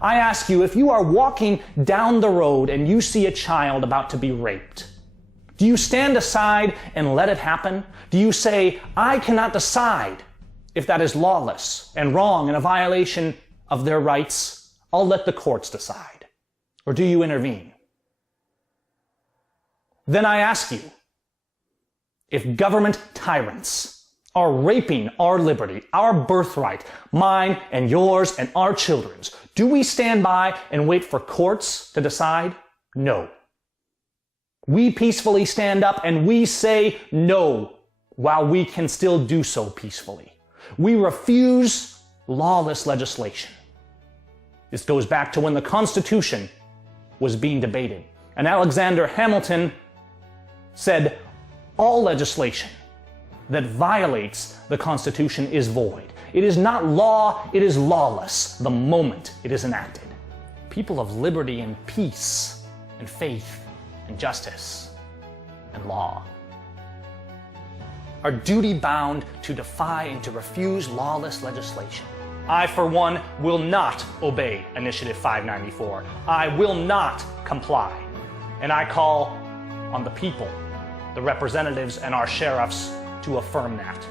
I ask you, if you are walking down the road and you see a child about to be raped, do you stand aside and let it happen? Do you say, I cannot decide if that is lawless and wrong and a violation of their rights? I'll let the courts decide. Or do you intervene? Then I ask you, if government tyrants are raping our liberty, our birthright, mine and yours and our children's, do we stand by and wait for courts to decide? No. We peacefully stand up and we say no while we can still do so peacefully. We refuse lawless legislation. This goes back to when the Constitution was being debated. And Alexander Hamilton said, all legislation that violates the Constitution is void. It is not law, it is lawless the moment it is enacted. People of liberty and peace and faith and justice and law are duty-bound to defy and to refuse lawless legislation. I, for one, will not obey Initiative 594. I will not comply. And I call on the people, the representatives, and our sheriffs to affirm that.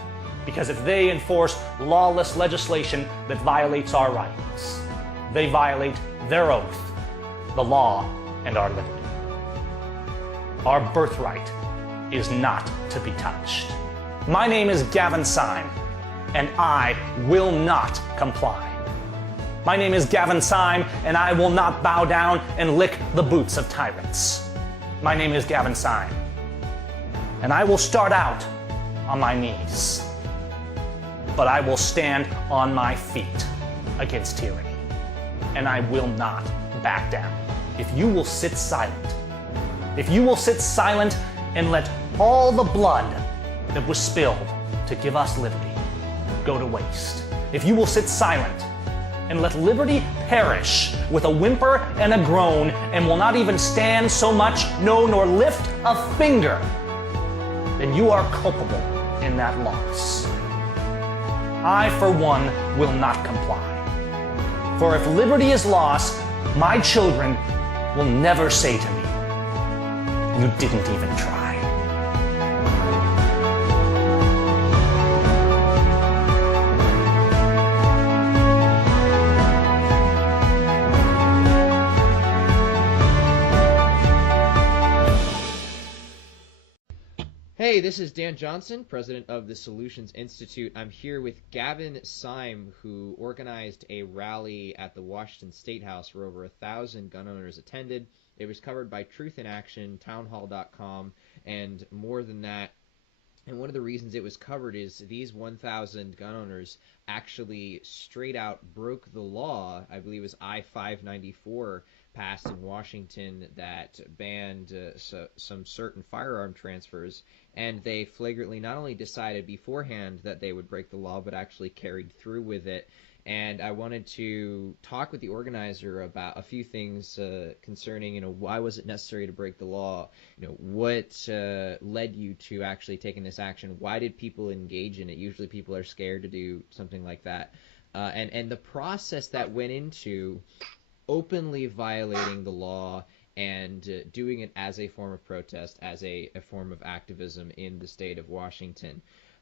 Because if they enforce lawless legislation that violates our rights, they violate their oath, the law, and our liberty. Our birthright is not to be touched. My name is Gavin Seim, and I will not comply. My name is Gavin Seim, and I will not bow down and lick the boots of tyrants. My name is Gavin Seim, and I will start out on my knees, but I will stand on my feet against tyranny, and I will not back down. If you will sit silent, if you will sit silent and let all the blood that was spilled to give us liberty go to waste, if you will sit silent and let liberty perish with a whimper and a groan and will not even stand so much, no, nor lift a finger, then you are culpable in that loss. I, for one, will not comply. For if liberty is lost, my children will never say to me, you didn't even try. Hey, this is Dan Johnson, president of the Solutions Institute. I'm here with Gavin Seim, who organized a rally at the Washington State House where over 1,000 gun owners attended. It was covered by Truth in Action, townhall.com, and more than that. And one of the reasons it was covered is these 1,000 gun owners actually straight out broke the law. I believe it was I-594 passed in Washington that banned some certain firearm transfers, and they flagrantly not only decided beforehand that they would break the law, but actually carried through with it. And I wanted to talk with the organizer about a few things concerning, why was it necessary to break the law? What led you to actually taking this action? Why did people engage in it? Usually people are scared to do something like that. And the process that went into openly violating the law and doing it as a form of protest, as a form of activism in the state of Washington.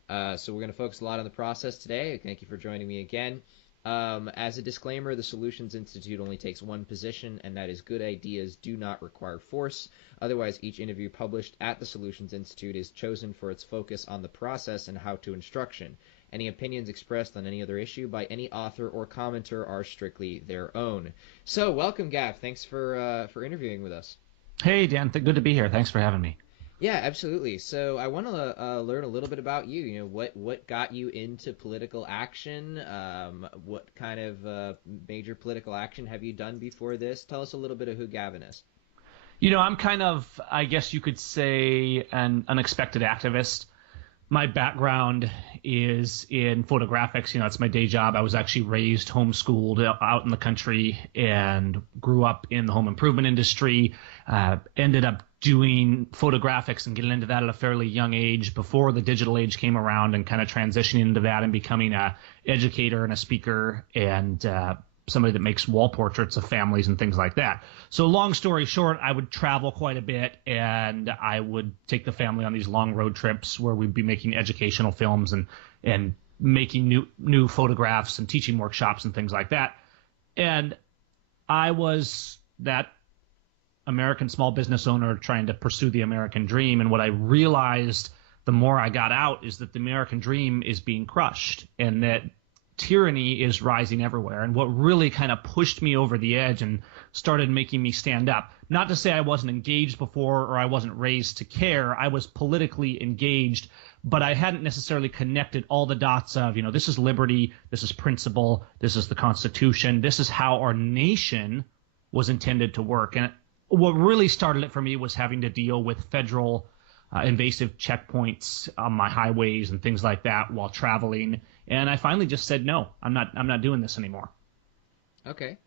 So we're going to focus a lot on the process today. Thank you for joining me again. As a disclaimer, the Solutions Institute only takes one position, and that is good ideas do not require force. Otherwise, each interview published at the Solutions Institute is chosen for its focus on the process and how to instruction. Any opinions expressed on any other issue by any author or commenter are strictly their own. So, welcome, Gav. Thanks for interviewing with us. Hey, Dan. Good to be here. Thanks for having me. Yeah, absolutely. So I want to learn a little bit about you. What got you into political action? What kind of major political action have you done before this? Tell us a little bit of who Gavin is. I'm kind of, I guess you could say, an unexpected activist. My background is in photographics. It's my day job. I was actually raised, homeschooled out in the country and grew up in the home improvement industry. Ended up doing photographics and getting into that at a fairly young age before the digital age came around, and kind of transitioning into that and becoming a educator and a speaker and somebody that makes wall portraits of families and things like that. So long story short, I would travel quite a bit, and I would take the family on these long road trips where we'd be making educational films and making new photographs and teaching workshops and things like that. And I was that American small business owner trying to pursue the American dream. And what I realized the more I got out is that the American dream is being crushed and that tyranny is rising everywhere. And what really kind of pushed me over the edge and started making me stand up, not to say I wasn't engaged before or I wasn't raised to care, I was politically engaged, but I hadn't necessarily connected all the dots of, this is liberty, this is principle, this is the Constitution, this is how our nation was intended to work. And what really started it for me was having to deal with federal invasive checkpoints on my highways and things like that while traveling. And I finally just said, no, I'm not doing this anymore. Okay.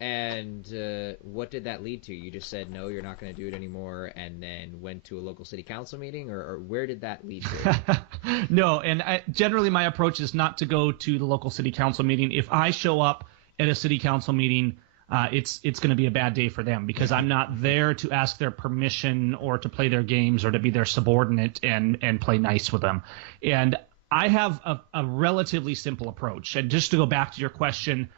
And what did that lead to? You just said, no, you're not going to do it anymore, and then went to a local city council meeting, or where did that lead to? No, and generally my approach is not to go to the local city council meeting. If I show up at a city council meeting, it's going to be a bad day for them because I'm not there to ask their permission or to play their games or to be their subordinate and play nice with them. And I have a relatively simple approach. And just to go back to your question,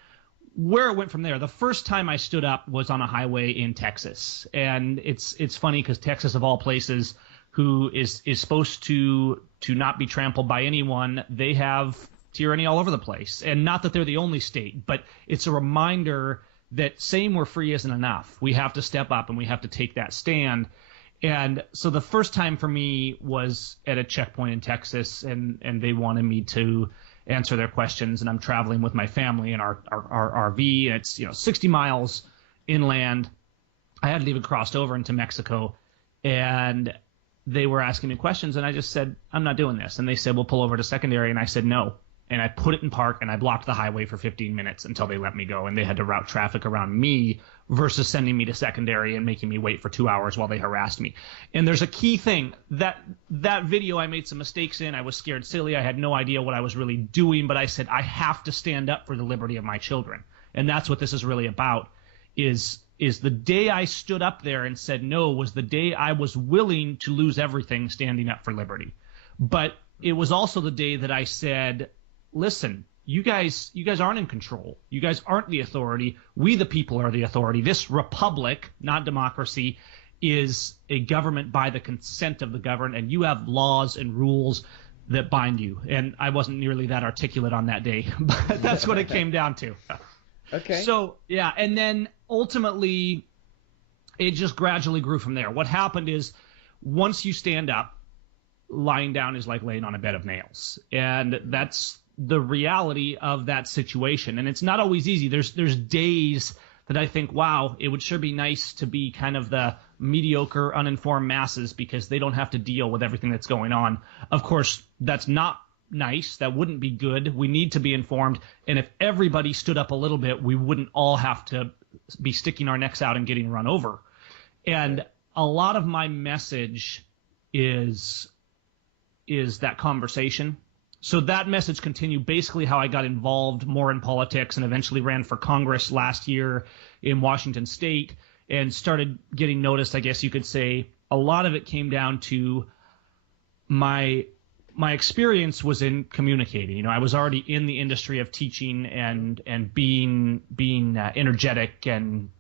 where it went from there, the first time I stood up was on a highway in Texas. And it's funny because Texas, of all places, who is supposed to not be trampled by anyone, they have tyranny all over the place. And not that they're the only state, but it's a reminder that saying we're free isn't enough. We have to step up and we have to take that stand. And so the first time for me was at a checkpoint in Texas, and they wanted me to answer their questions. And I'm traveling with my family in our RV, and it's 60 miles inland. I hadn't even crossed over into Mexico, and they were asking me questions, and I just said, I'm not doing this. And they said, we'll pull over to secondary, and I said no. And I put it in park, and I blocked the highway for 15 minutes until they let me go, and they had to route traffic around me versus sending me to secondary and making me wait for 2 hours while they harassed me. And there's a key thing. That video I made some mistakes in. I was scared silly. I had no idea what I was really doing, but I said I have to stand up for the liberty of my children. And that's what this is really about, is the day I stood up there and said no was the day I was willing to lose everything standing up for liberty. But it was also the day that I said, listen, you guys aren't in control. You guys aren't the authority. We, the people, are the authority. This republic, not democracy, is a government by the consent of the governed, and you have laws and rules that bind you. And I wasn't nearly that articulate on that day, but that's what it came down to. Okay. So, yeah, and then ultimately it just gradually grew from there. What happened is once you stand up, lying down is like laying on a bed of nails. And that's the reality of that situation. And it's not always easy. There's days that I think, wow, it would sure be nice to be kind of the mediocre, uninformed masses because they don't have to deal with everything that's going on. Of course, that's not nice. That wouldn't be good. We need to be informed. And if everybody stood up a little bit, we wouldn't all have to be sticking our necks out and getting run over. And a lot of my message is that conversation. So that message continued basically how I got involved more in politics and eventually ran for Congress last year in Washington State and started getting noticed, I guess you could say. A lot of it came down to my experience was in communicating. I was already in the industry of teaching and being energetic and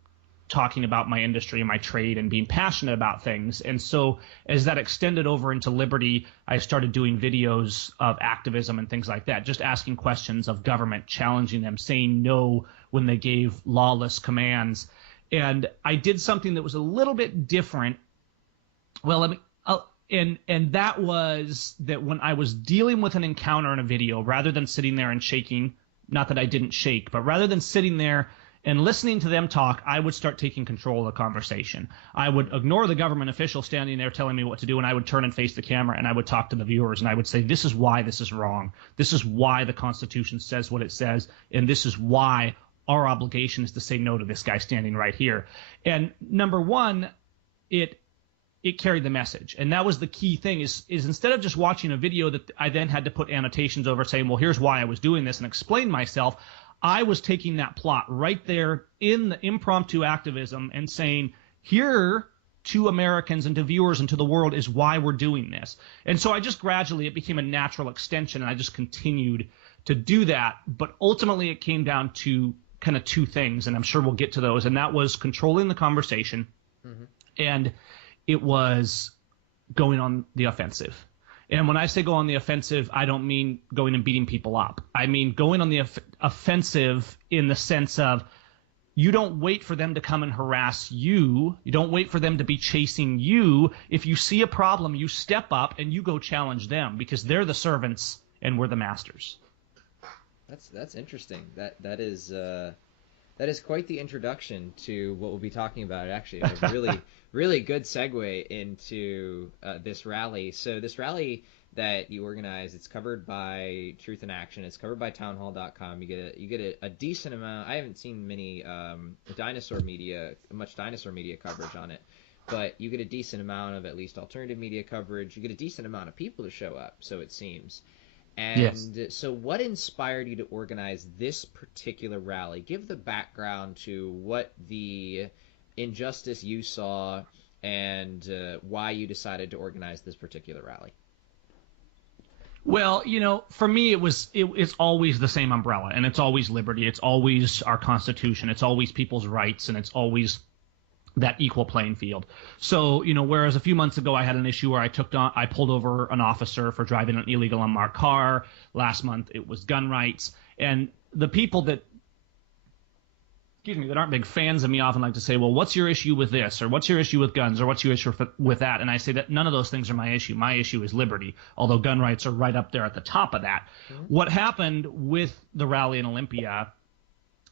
talking about my industry and my trade and being passionate about things. And so as that extended over into liberty, I started doing videos of activism and things like that, just asking questions of government, challenging them, saying no when they gave lawless commands. And I did something that was a little bit different. Well, and that was that when I was dealing with an encounter in a video, rather than sitting there and shaking, not that I didn't shake, but rather than sitting there and listening to them talk, I would start taking control of the conversation. I would ignore the government official standing there telling me what to do, and I would turn and face the camera, and I would talk to the viewers, and I would say, this is why this is wrong. This is why the Constitution says what it says, and this is why our obligation is to say no to this guy standing right here. And number one, it carried the message. And that was the key thing is instead of just watching a video that I then had to put annotations over saying, well, here's why I was doing this and explain myself, I was taking that plot right there in the impromptu activism and saying, here to Americans and to viewers and to the world is why we're doing this. And so I just gradually, it became a natural extension, and I just continued to do that. But ultimately it came down to kind of two things, and I'm sure we'll get to those, and that was controlling the conversation, and it was going on the offensive. And when I say go on the offensive, I don't mean going and beating people up. I mean going on the offensive in the sense of you don't wait for them to come and harass you. You don't wait for them to be chasing you. If you see a problem, you step up and you go challenge them, because they're the servants and we're the masters. That's interesting. That is quite the introduction to what we'll be talking about. Actually, a really good segue into this rally. So this rally that you organize, it's covered by Truth in Action. It's covered by townhall.com. You get a decent amount. I haven't seen much dinosaur media coverage on it, but you get a decent amount of at least alternative media coverage. You get a decent amount of people to show up, so it seems. And yes. So what inspired you to organize this particular rally? Give the background to what the injustice you saw and why you decided to organize this particular rally. Well, for me, it's always the same umbrella, and it's always liberty. It's always our Constitution. It's always people's rights, and it's always that equal playing field. So, whereas a few months ago I had an issue where I pulled over an officer for driving an illegal unmarked car. Last month it was gun rights. And the people that aren't big fans of me often like to say, well, what's your issue with this? Or what's your issue with guns? Or what's your issue with that? And I say that none of those things are my issue. My issue is liberty, although gun rights are right up there at the top of that. What happened with the rally in Olympia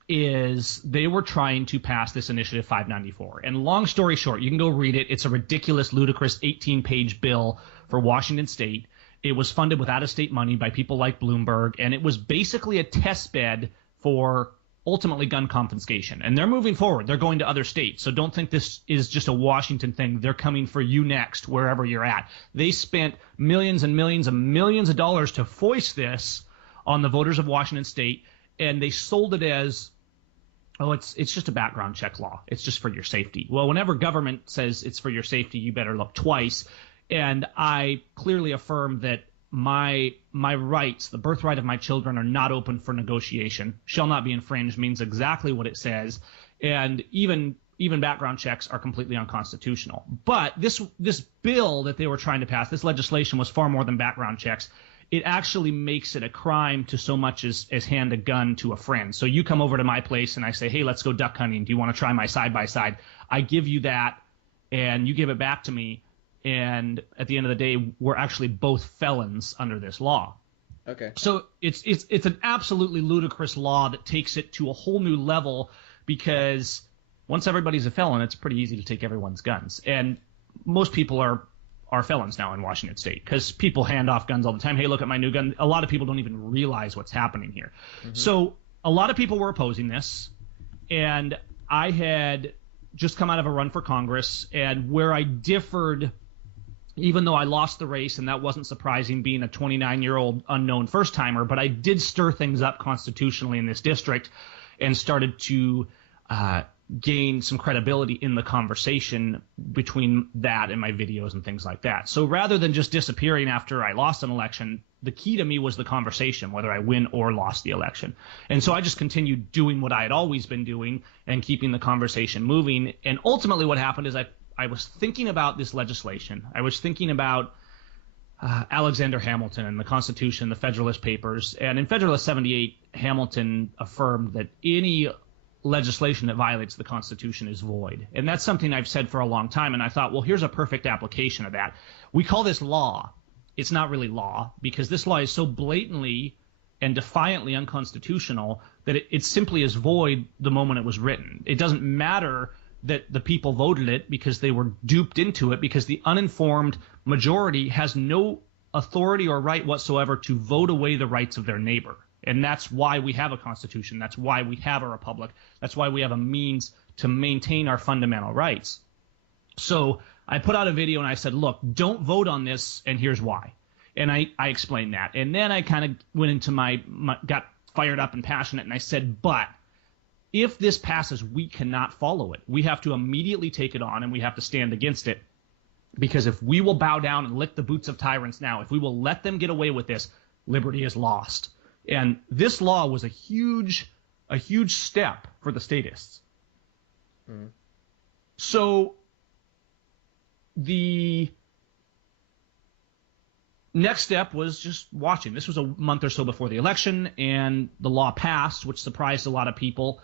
is they were trying to pass this Initiative 594. And long story short, you can go read it. It's a ridiculous, ludicrous 18-page bill for Washington State. It was funded with out-of-state money by people like Bloomberg, and it was basically a test bed for ultimately gun confiscation. And they're moving forward. They're going to other states. So don't think this is just a Washington thing. They're coming for you next, wherever you're at. They spent millions and millions and millions of dollars to foist this on the voters of Washington State, and they sold it as, oh, it's just a background check law. It's just for your safety. Well, whenever government says it's for your safety, you better look twice. And I clearly affirm that my rights, the birthright of my children, are not open for negotiation. Shall not be infringed means exactly what it says. And even background checks are completely unconstitutional. But this bill that they were trying to pass, this legislation, was far more than background checks. It actually makes it a crime to so much as hand a gun to a friend. So you come over to my place and I say, hey, let's go duck hunting. Do you want to try my side-by-side? I give you that and you give it back to me. And at the end of the day, we're actually both felons under this law. Okay. So it's an absolutely ludicrous law that takes it to a whole new level, because once everybody's a felon, it's pretty easy to take everyone's guns. And most people are felons now in Washington State, because people hand off guns all the time. Hey, look at my new gun. A lot of people don't even realize what's happening here. So a lot of people were opposing this, and I had just come out of a run for Congress, and where I differed, even though I lost the race, and that wasn't surprising being a 29-year-old unknown first-timer, but I did stir things up constitutionally in this district and started to gain some credibility in the conversation between that and my videos and things like that. So rather than just disappearing after I lost an election, the key to me was the conversation, whether I win or lost the election. And so I just continued doing what I had always been doing and keeping the conversation moving. And ultimately what happened is I was thinking about this legislation. I was thinking about Alexander Hamilton and the Constitution, the Federalist Papers. And in Federalist 78, Hamilton affirmed that any legislation that violates the Constitution is void. And that's something I've said for a long time. And I thought, well, here's a perfect application of that. We call this law. It's not really law, because this law is so blatantly and defiantly unconstitutional that it simply is void the moment it was written. It doesn't matter that the people voted it, because they were duped into it, because the uninformed majority has no authority or right whatsoever to vote away the rights of their neighbor. And that's why we have a constitution. That's why we have a republic. That's why we have a means to maintain our fundamental rights. So I put out a video and I said, look, don't vote on this, and here's why. And I explained that. And then I kind of went into got fired up and passionate, and I said, but if this passes, we cannot follow it. We have to immediately take it on, and we have to stand against it. Because if we will bow down and lick the boots of tyrants now, if we will let them get away with this, liberty is lost. And this law was a huge step for the statists. Mm. So the next step was just watching. This was a month or so before the election, and the law passed, which surprised a lot of people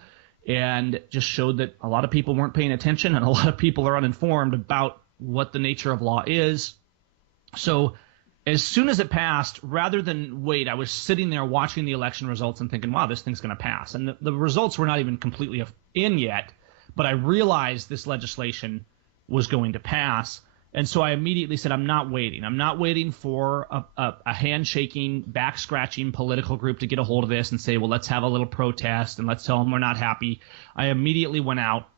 and just showed that a lot of people weren't paying attention and a lot of people are uninformed about what the nature of law is. So as soon as it passed, rather than wait, I was sitting there watching the election results and thinking, wow, this thing's going to pass. And the results were not even completely in yet, but I realized this legislation was going to pass. And so I immediately said, I'm not waiting. I'm not waiting for a handshaking, back-scratching political group to get a hold of this and say, well, let's have a little protest and let's tell them we're not happy. I immediately went out.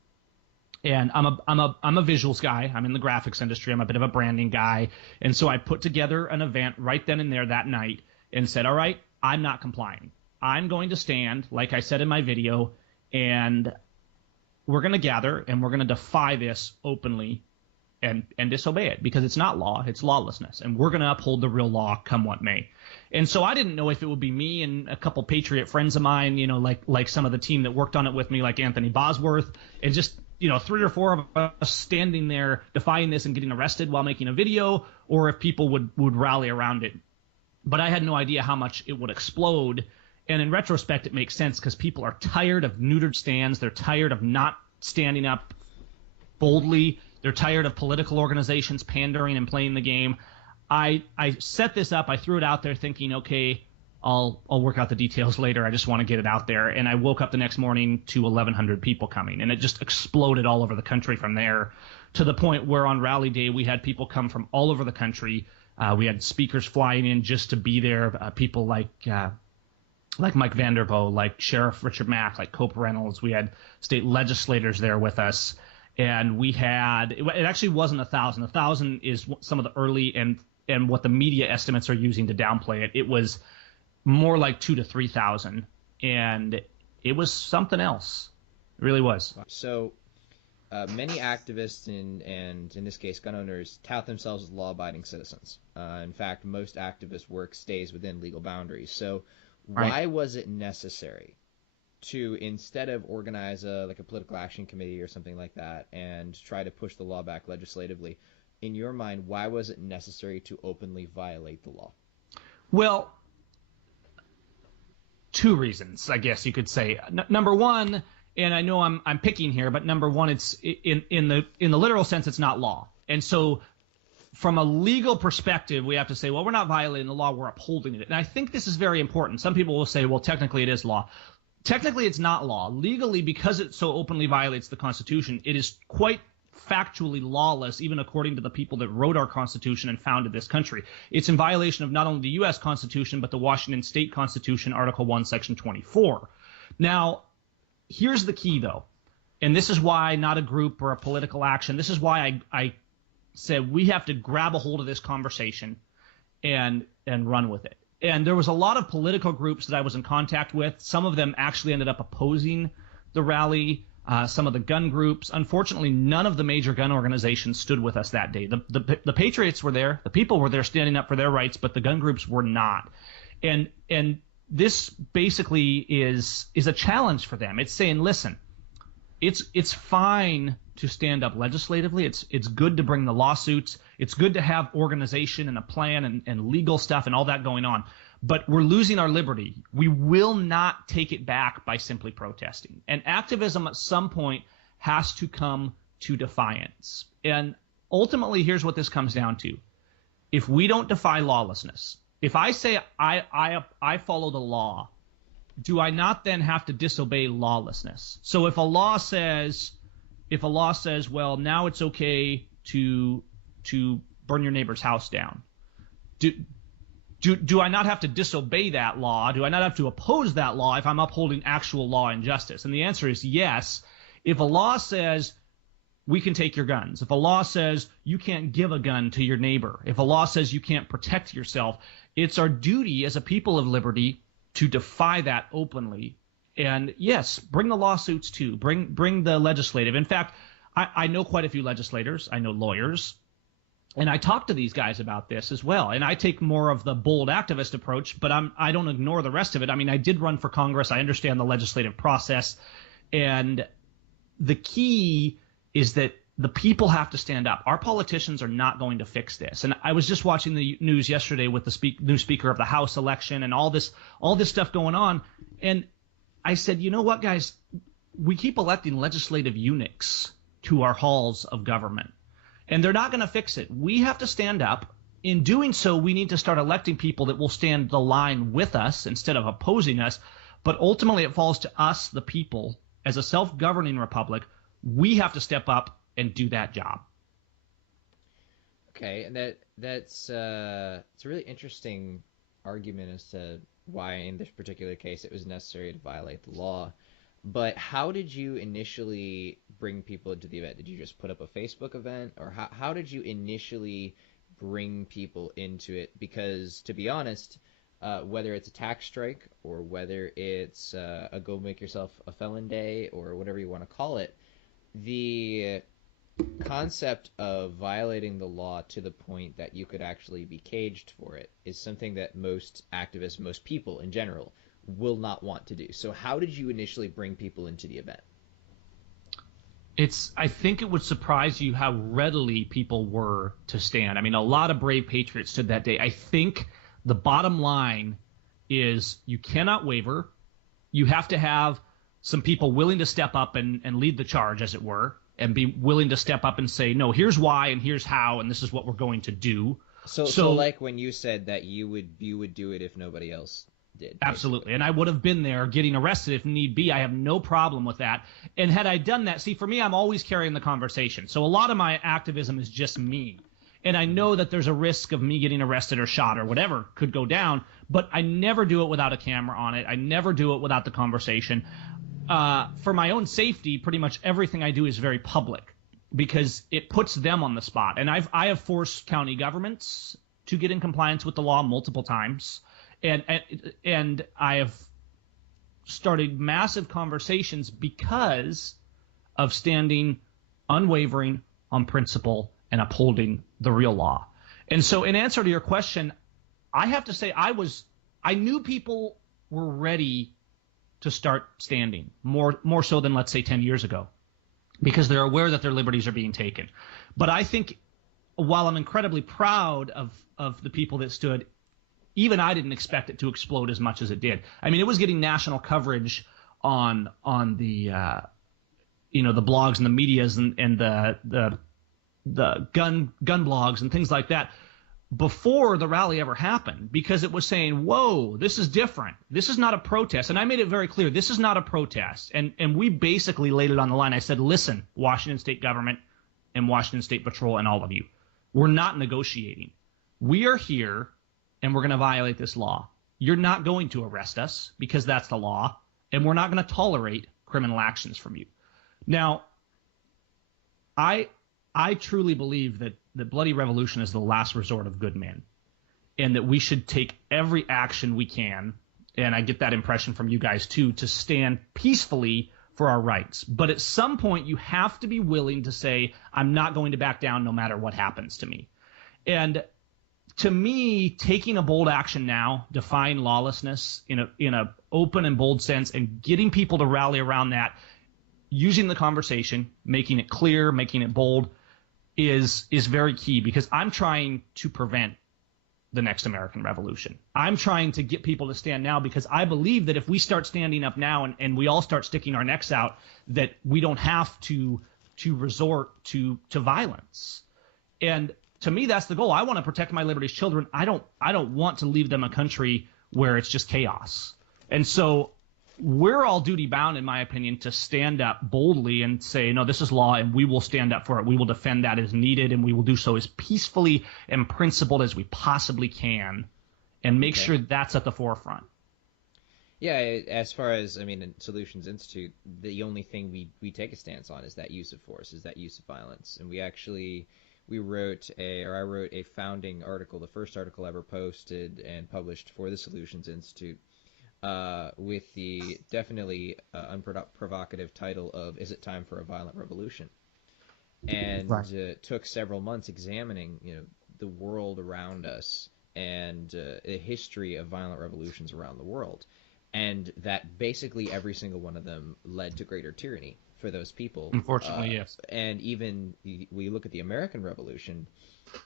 And I'm a visuals guy. I'm in the graphics industry. I'm a bit of a branding guy. And so I put together an event right then and there that night and said, all right, I'm not complying. I'm going to stand, like I said in my video, and we're going to gather and we're going to defy this openly and disobey it because it's not law. It's lawlessness. And we're going to uphold the real law come what may. And so I didn't know if it would be me and a couple Patriot friends of mine, you know, like some of the team that worked on it with me, like Anthony Bosworth, and just, you know, 3 or 4 of us standing there defying this and getting arrested while making a video, or if people would rally around it. But I had no idea how much it would explode. And in retrospect, it makes sense because people are tired of neutered stands. They're tired of not standing up boldly. They're tired of political organizations pandering and playing the game. I set this up. I threw it out there thinking, okay, I'll work out the details later. I just want to get it out there. And I woke up the next morning to 1,100 people coming, and it just exploded all over the country from there, to the point where on rally day we had people come from all over the country. We had speakers flying in just to be there. People like Mike Vanderbo, like Sheriff Richard Mack, like Cope Reynolds. We had state legislators there with us, and we had it actually wasn't 1,000. 1,000 is some of the early and what the media estimates are using to downplay it. It was more like 2,000 to 3,000, and it was something else. It really was. So many activists and in this case gun owners tout themselves as law-abiding citizens. In fact, most activist work stays within legal boundaries. So why was it necessary to, instead of organize a political action committee or something like that and try to push the law back legislatively, in your mind, why was it necessary to openly violate the law? Well, 2 reasons, I guess you could say. Number one, and I know I'm picking here, but number one, it's in the literal sense, it's not law. And so from a legal perspective, we have to say, well, we're not violating the law, we're upholding it. And I think this is very important. Some people will say, well, technically it is law. Technically it's not law. Legally, because it so openly violates the Constitution, it is quite factually lawless, even according to the people that wrote our Constitution and founded this country. It's in violation of not only the U.S. Constitution, but the Washington State Constitution, Article 1, Section 24. Now, here's the key, though, and this is why not a group or a political action. This is why I said we have to grab a hold of this conversation and run with it. And there was a lot of political groups that I was in contact with. Some of them actually ended up opposing the rally. Some of the gun groups. Unfortunately, none of the major gun organizations stood with us that day. The Patriots were there. The people were there standing up for their rights, but the gun groups were not. And this basically is a challenge for them. It's saying, listen, it's fine to stand up legislatively. It's good to bring the lawsuits. It's good to have organization and a plan and legal stuff and all that going on. But we're losing our liberty. We will not take it back by simply protesting. And activism at some point has to come to defiance. And ultimately, here's what this comes down to. If we don't defy lawlessness, if I say I follow the law, do I not then have to disobey lawlessness? So if a law says, well, now it's okay to burn your neighbor's house down, do I not have to disobey that law? Do I not have to oppose that law if I'm upholding actual law and justice? And the answer is yes. If a law says we can take your guns, if a law says you can't give a gun to your neighbor, if a law says you can't protect yourself, it's our duty as a people of liberty to defy that openly. And yes, bring the lawsuits too. Bring the legislative. In fact, I know quite a few legislators. I know lawyers. And I talk to these guys about this as well. And I take more of the bold activist approach, but I don't ignore the rest of it. I mean, I did run for Congress. I understand the legislative process. And the key is that the people have to stand up. Our politicians are not going to fix this. And I was just watching the news yesterday with the new Speaker of the House election and all this stuff going on. And I said, you know what, guys? We keep electing legislative eunuchs to our halls of government. And they're not going to fix it. We have to stand up. In doing so, we need to start electing people that will stand the line with us instead of opposing us. But ultimately, it falls to us, the people, as a self-governing republic. We have to step up and do that job. Okay, and that's it's a really interesting argument as to why, in this particular case, it was necessary to violate the law. But how did you initially bring people into the event? Did you just put up a Facebook event? Or how did you initially bring people into it? Because, to be honest, whether it's a tax strike or whether it's a go make yourself a felon day or whatever you want to call it, the concept of violating the law to the point that you could actually be caged for it is something that most activists, most people in general, will not want to do. So how did you initially bring people into the event? I think it would surprise you how readily people were to stand. I mean, a lot of brave patriots stood that day. I think the bottom line is you cannot waver. You have to have some people willing to step up and lead the charge, as it were, and be willing to step up and say, no, here's why and here's how, and this is what we're going to do. So like when you said that you would do it if nobody else did. Absolutely. Basically. And I would have been there getting arrested if need be. I have no problem with that. And had I done that, see, for me, I'm always carrying the conversation. So a lot of my activism is just me. And I know that there's a risk of me getting arrested or shot or whatever could go down, but I never do it without a camera on it. I never do it without the conversation. For my own safety, pretty much everything I do is very public because it puts them on the spot. And I have forced county governments to get in compliance with the law multiple times. And I have started massive conversations because of standing unwavering on principle and upholding the real law. And so in answer to your question, I have to say I knew people were ready to start standing more so than, let's say, 10 years ago, because they're aware that their liberties are being taken. But I think while I'm incredibly proud of the people that stood, even I didn't expect it to explode as much as it did. I mean, it was getting national coverage on the the blogs and the medias and the gun blogs and things like that before the rally ever happened, because it was saying, whoa, this is different. This is not a protest. And I made it very clear, this is not a protest. And we basically laid it on the line. I said, listen, Washington State government and Washington State Patrol and all of you, we're not negotiating. We are here and we're going to violate this law. You're not going to arrest us because that's the law, and we're not going to tolerate criminal actions from you. Now, I truly believe that the bloody revolution is the last resort of good men, and that we should take every action we can, and I get that impression from you guys too, to stand peacefully for our rights. But at some point, you have to be willing to say, I'm not going to back down no matter what happens to me. And to me, taking a bold action now, defying lawlessness in a open and bold sense, and getting people to rally around that, using the conversation, making it clear, making it bold, is very key, because I'm trying to prevent the next American Revolution. I'm trying to get people to stand now, because I believe that if we start standing up now and we all start sticking our necks out, that we don't have to resort to violence. And to me, that's the goal. I want to protect my liberty's children. I don't want to leave them a country where it's just chaos. And so we're all duty bound, in my opinion, to stand up boldly and say, no, this is law, and we will stand up for it. We will defend that as needed, and we will do so as peacefully and principled as we possibly can, and make sure that's at the forefront. Yeah, as far as, in Solutions Institute, the only thing we take a stance on is that use of force, is that use of violence. And I wrote a founding article, the first article ever posted and published for the Solutions Institute, with the definitely unprovocative title of "Is It Time for a Violent Revolution?" and Right. took several months examining, the world around us and the history of violent revolutions around the world, and that basically every single one of them led to greater tyranny for those people. Unfortunately, yes. And even we look at the American Revolution.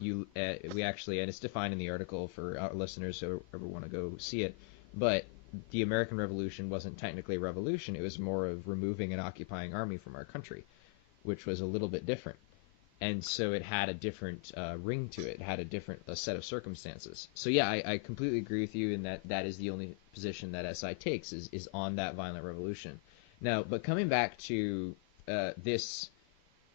We actually, and it's defined in the article for our listeners who ever want to go see it, but the American Revolution wasn't technically a revolution. It was more of removing an occupying army from our country, which was a little bit different. And so it had a different ring to it. It had a different set of circumstances. So yeah, I completely agree with you in that is the only position that SI takes is on that violent revolution. Now, but coming back to this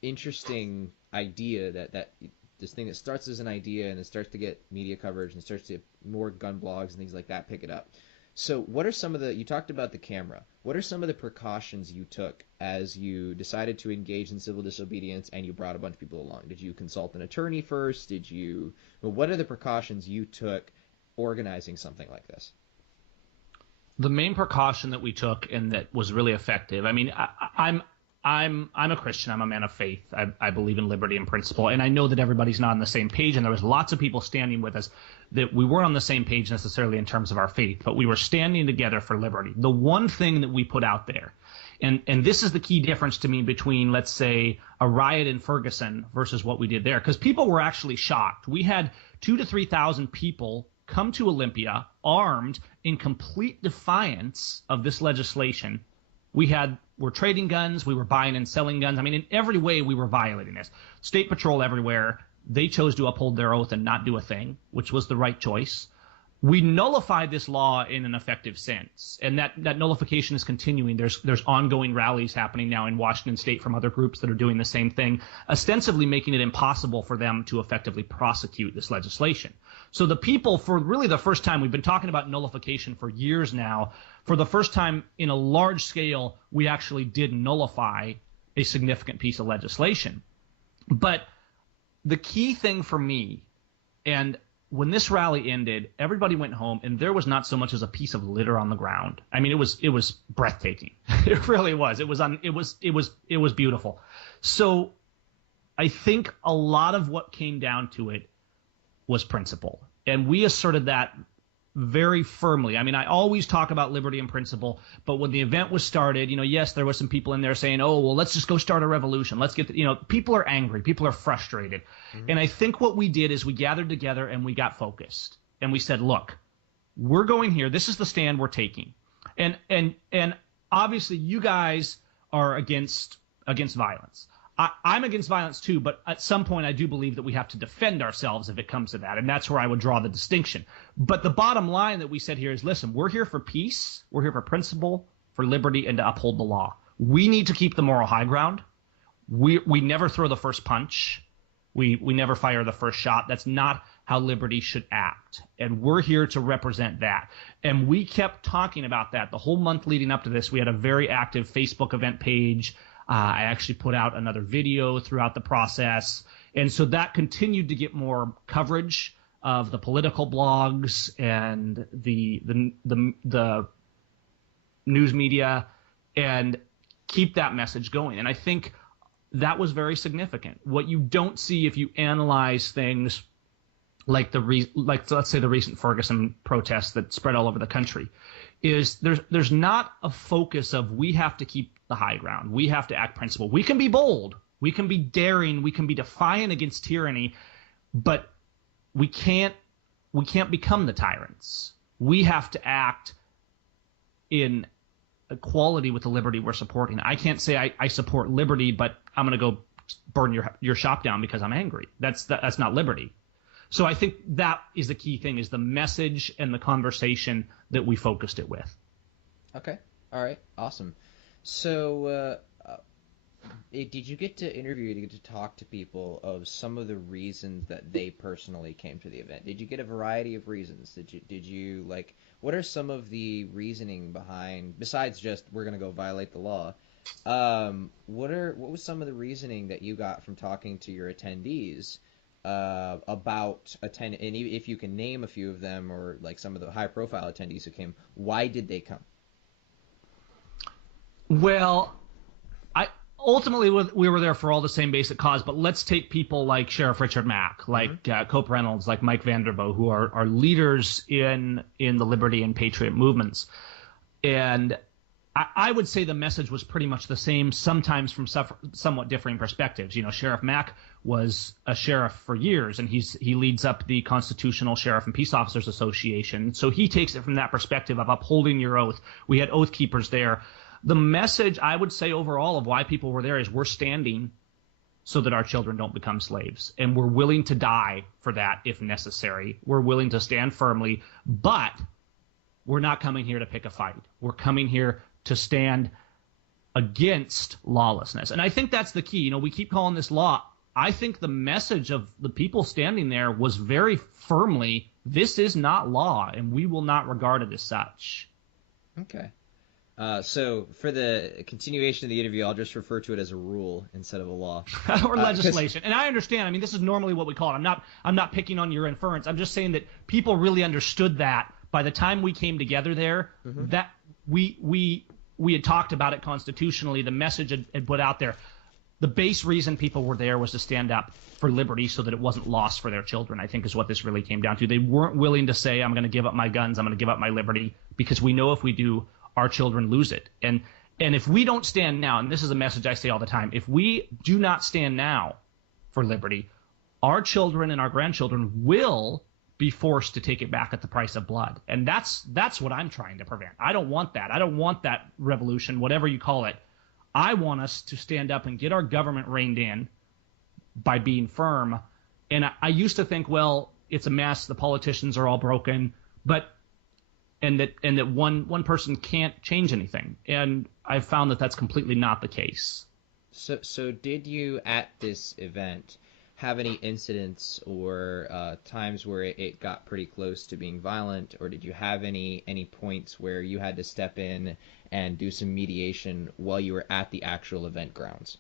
interesting idea that this thing that starts as an idea and it starts to get media coverage and starts to more gun blogs and things like that pick it up. So what are some of you talked about the camera. What are some of the precautions you took as you decided to engage in civil disobedience and you brought a bunch of people along? Did you consult an attorney first? What are the precautions you took organizing something like this? The main precaution that we took and that was really effective. I mean, I'm a Christian. I'm a man of faith. I believe in liberty and principle, and I know that everybody's not on the same page. And there was lots of people standing with us that we weren't on the same page necessarily in terms of our faith, but we were standing together for liberty. The one thing that we put out there, and this is the key difference to me between, let's say, a riot in Ferguson versus what we did there, because people were actually shocked. We had 2,000 to 3,000 people come to Olympia armed in complete defiance of this legislation. We're trading guns. We were buying and selling guns. I mean, in every way, we were violating this. State Patrol everywhere. They chose to uphold their oath and not do a thing, which was the right choice. We nullified this law in an effective sense, and that nullification is continuing. There's ongoing rallies happening now in Washington State from other groups that are doing the same thing, ostensibly making it impossible for them to effectively prosecute this legislation. So the people, for really the first time, we've been talking about nullification for years now. For the first time in a large scale, we actually did nullify a significant piece of legislation. But the key thing for me, and when this rally ended, everybody went home, and there was not so much as a piece of litter on the ground. I mean, it was breathtaking. It really was. It was beautiful. So I think a lot of what came down to it was principle, and we asserted that very firmly. I mean, I always talk about liberty and principle, but when the event was started, yes, there was some people in there saying, oh, well, let's just go start a revolution. Let's get, people are angry. People are frustrated. Mm-hmm. And I think what we did is we gathered together and we got focused. And we said, look, we're going here. This is the stand we're taking. And obviously you guys are against violence. I'm against violence too, but at some point I do believe that we have to defend ourselves if it comes to that, and that's where I would draw the distinction. But the bottom line that we said here is, listen, we're here for peace, we're here for principle, for liberty, and to uphold the law. We need to keep the moral high ground. We never throw the first punch. We never fire the first shot. That's not how liberty should act, and we're here to represent that. And we kept talking about that the whole month leading up to this. We had a very active Facebook event page. I actually put out another video throughout the process. And so that continued to get more coverage of the political blogs and the news media, and keep that message going. And I think that was very significant. What you don't see if you analyze things like let's say the recent Ferguson protests that spread all over the country, is there's not a focus of we have to keep the high ground. We have to act principled. We can be bold. We can be daring. We can be defiant against tyranny, but we can't become the tyrants. We have to act in equality with the liberty we're supporting. I can't say I support liberty, but I'm going to go burn your shop down because I'm angry. That's not liberty. So I think that is the key thing, is the message and the conversation that we focused it with. Okay. All right. Awesome. So did you get to talk to people of some of the reasons that they personally came to the event? Did you get a variety of reasons? Did you what are some of the reasoning behind, besides just we're going to go violate the law? What was some of the reasoning that you got from talking to your attendees about attend, and if you can name a few of them or like some of the high-profile attendees who came, why did they come? Well, ultimately we were there for all the same basic cause, but let's take people like Sheriff Richard Mack, like Cope Reynolds, like Mike Vanderbo, who are leaders in the Liberty and Patriot movements. And I would say the message was pretty much the same, sometimes from somewhat differing perspectives. You know, Sheriff Mack was a sheriff for years, and he leads up the Constitutional Sheriff and Peace Officers Association. So he takes it from that perspective of upholding your oath. We had oath keepers there. The message, I would say, overall of why people were there is we're standing so that our children don't become slaves. And we're willing to die for that if necessary. We're willing to stand firmly, but we're not coming here to pick a fight. We're coming here to stand against lawlessness. And I think that's the key. You know, we keep calling this law. I think the message of the people standing there was very firmly, this is not law, and we will not regard it as such. Okay. So for the continuation of the interview, I'll just refer to it as a rule instead of a law. Or legislation. And I understand. I mean, this is normally what we call it. I'm not picking on your inference. I'm just saying that people really understood that by the time we came together there, that we had talked about it constitutionally. The message had put out there. The base reason people were there was to stand up for liberty so that it wasn't lost for their children, I think is what this really came down to. They weren't willing to say, I'm going to give up my guns, I'm going to give up my liberty, because we know if we do, our children lose it. And if we don't stand now, and this is a message I say all the time, if we do not stand now for liberty, our children and our grandchildren will be forced to take it back at the price of blood. And that's what I'm trying to prevent. I don't want that. I don't want that revolution, whatever you call it. I want us to stand up and get our government reined in by being firm. And I used to think, well, it's a mess, the politicians are all broken, and that one person can't change anything. And I've found that that's completely not the case. So did you at this event have any incidents or times where it got pretty close to being violent, or did you have any points where you had to step in and do some mediation while you were at the actual event grounds?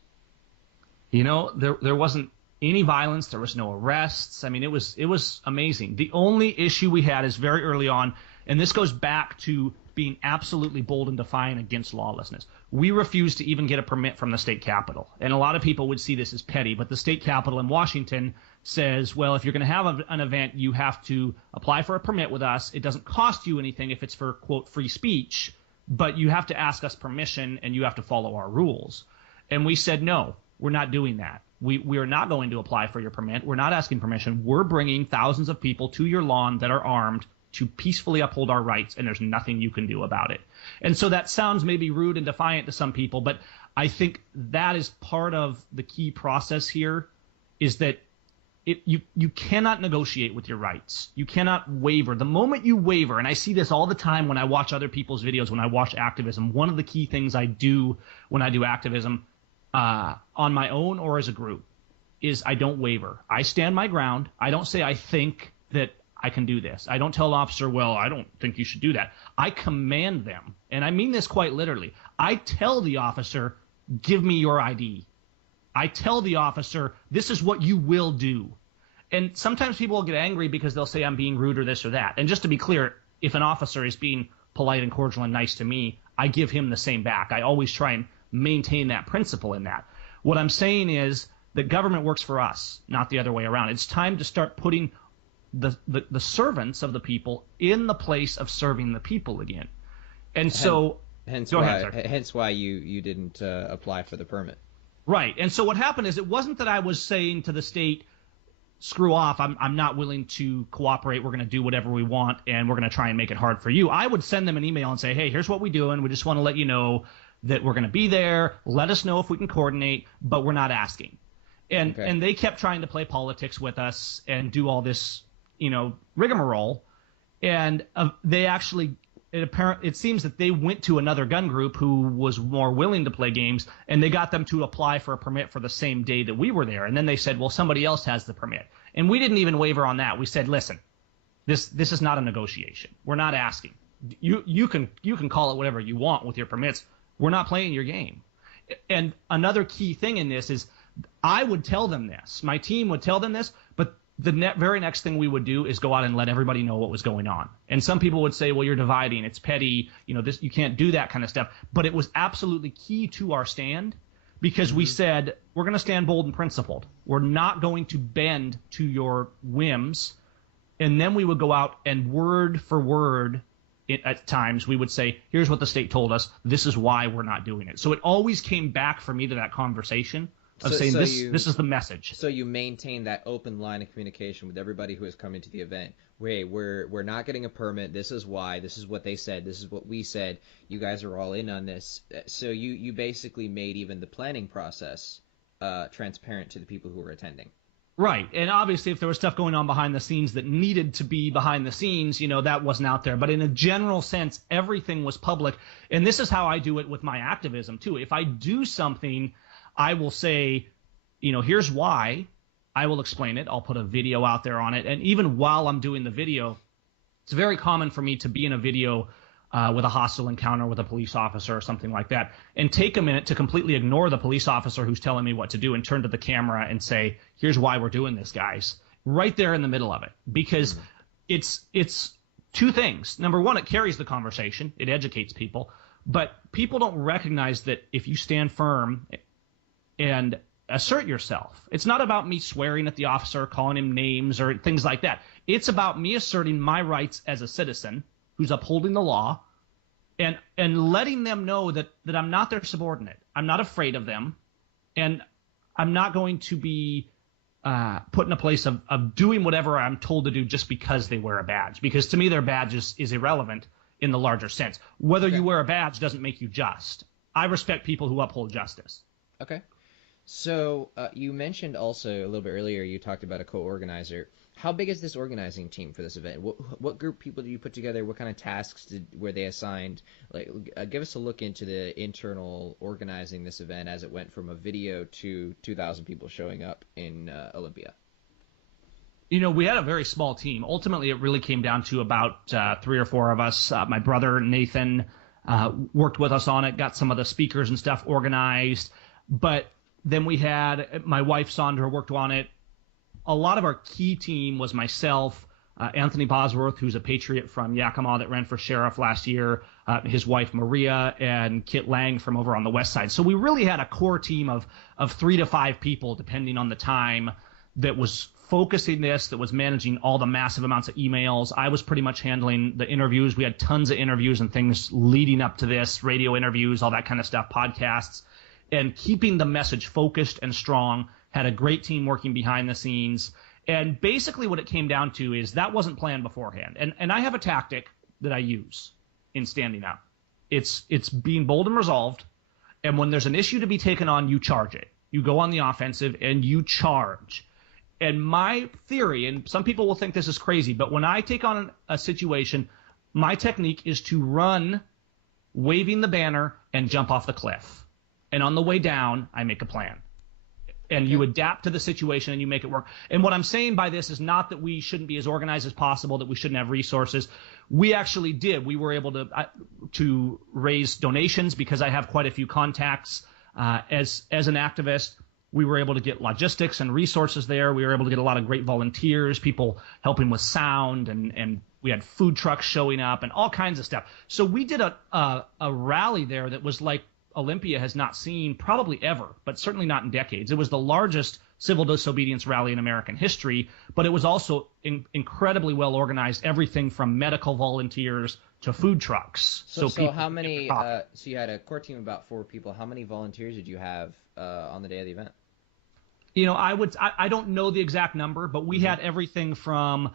You know, there wasn't any violence. There was no arrests. I mean, it was amazing. The only issue we had is very early on, and this goes back to being absolutely bold and defiant against lawlessness. We refused to even get a permit from the state capitol. And a lot of people would see this as petty, but the state capitol in Washington says, well, if you're going to have an event, you have to apply for a permit with us. It doesn't cost you anything if it's for, quote, free speech, but you have to ask us permission and you have to follow our rules. And we said, no, we're not doing that. We are not going to apply for your permit. We're not asking permission. We're bringing thousands of people to your lawn that are armed to peacefully uphold our rights, and there's nothing you can do about it. And so that sounds maybe rude and defiant to some people, but I think that is part of the key process here, is that you cannot negotiate with your rights. You cannot waver. The moment you waver, and I see this all the time when I watch other people's videos, when I watch activism, one of the key things I do when I do activism on my own or as a group is I don't waver. I stand my ground. I don't say I think that I can do this. I don't tell an officer, well, I don't think you should do that. I command them, and I mean this quite literally. I tell the officer, give me your ID. I tell the officer, this is what you will do. And sometimes people will get angry because they'll say I'm being rude or this or that. And just to be clear, if an officer is being polite and cordial and nice to me, I give him the same back. I always try and maintain that principle in that. What I'm saying is that government works for us, not the other way around. It's time to start putting the servants of the people in the place of serving the people again. And so hence go why, ahead, hence why you didn't apply for the permit. Right. And so what happened is, it wasn't that I was saying to the state, screw off, I'm not willing to cooperate, we're going to do whatever we want, and we're going to try and make it hard for you. I would send them an email and say, hey, here's what we're doing. We just want to let you know that we're going to be there. Let us know if we can coordinate, but we're not asking. And they kept trying to play politics with us and do all this, rigmarole. And they actually, it seems that they went to another gun group who was more willing to play games, and they got them to apply for a permit for the same day that we were there. And then they said, well, somebody else has the permit. And we didn't even waver on that. We said, listen, this is not a negotiation. We're not asking. You can call it whatever you want with your permits. We're not playing your game. And another key thing in this is, I would tell them this. My team would tell them this, but the very next thing we would do is go out and let everybody know what was going on. And some people would say, well, you're dividing, it's petty, this, you can't do that kind of stuff. But it was absolutely key to our stand, because we said, we're going to stand bold and principled. We're not going to bend to your whims. And then we would go out and word for word, at times, we would say, here's what the state told us. This is why we're not doing it. So it always came back for me to that conversation of saying, this is the message. So you maintain that open line of communication with everybody who is coming to the event. Wait, we're not getting a permit. This is why. This is what they said. This is what we said. You guys are all in on this. So you basically made even the planning process transparent to the people who were attending. Right. And obviously, if there was stuff going on behind the scenes that needed to be behind the scenes, that wasn't out there. But in a general sense, everything was public. And this is how I do it with my activism, too. If I do something, I will say, here's why. I will explain it. I'll put a video out there on it. And even while I'm doing the video, it's very common for me to be in a video with a hostile encounter with a police officer or something like that, and take a minute to completely ignore the police officer who's telling me what to do and turn to the camera and say, here's why we're doing this, guys, right there in the middle of it. Because it's two things. Number one, it carries the conversation. It educates people. But people don't recognize that if you stand firm and assert yourself, it's not about me swearing at the officer, calling him names or things like that. It's about me asserting my rights as a citizen who's upholding the law, and letting them know that I'm not their subordinate. I'm not afraid of them, and I'm not going to be put in a place of doing whatever I'm told to do just because they wear a badge. Because to me, their badge is irrelevant in the larger sense. Whether you wear a badge doesn't make you just. I respect people who uphold justice. Okay. So you mentioned also a little bit earlier, you talked about a co-organizer. How big is this organizing team for this event? What group of people did you put together? What kind of tasks were they assigned? Give us a look into the internal organizing this event as it went from a video to 2,000 people showing up in Olympia. We had a very small team. Ultimately, it really came down to about 3 or 4 of us. My brother, Nathan, worked with us on it, got some of the speakers and stuff organized. But then we had my wife, Sandra, worked on it. A lot of our key team was myself, Anthony Bosworth, who's a patriot from Yakima that ran for sheriff last year, his wife Maria, and Kit Lang from over on the west side. So we really had a core team of 3 to 5 people, depending on the time, that was focusing this, that was managing all the massive amounts of emails. I was pretty much handling the interviews. We had tons of interviews and things leading up to this, radio interviews, all that kind of stuff, podcasts, and keeping the message focused and strong. Had a great team working behind the scenes. And basically what it came down to is that wasn't planned beforehand. And I have a tactic that I use in standing up. It's being bold and resolved. And when there's an issue to be taken on, you charge it. You go on the offensive and you charge. And my theory, and some people will think this is crazy, but when I take on a situation, my technique is to run, waving the banner, and jump off the cliff. And on the way down, I make a plan. And you adapt to the situation and you make it work. And what I'm saying by this is not that we shouldn't be as organized as possible, that we shouldn't have resources. We actually did. We were able to raise donations because I have quite a few contacts as an activist. We were able to get logistics and resources there. We were able to get a lot of great volunteers, people helping with sound, and we had food trucks showing up and all kinds of stuff. So we did a rally there that was like Olympia has not seen probably ever, but certainly not in decades. It was the largest civil disobedience rally in American history, but it was also incredibly well organized, everything from medical volunteers to food trucks. So how many, so you had a core team of about 4 people. How many volunteers did you have on the day of the event? I don't know the exact number, but we had everything from,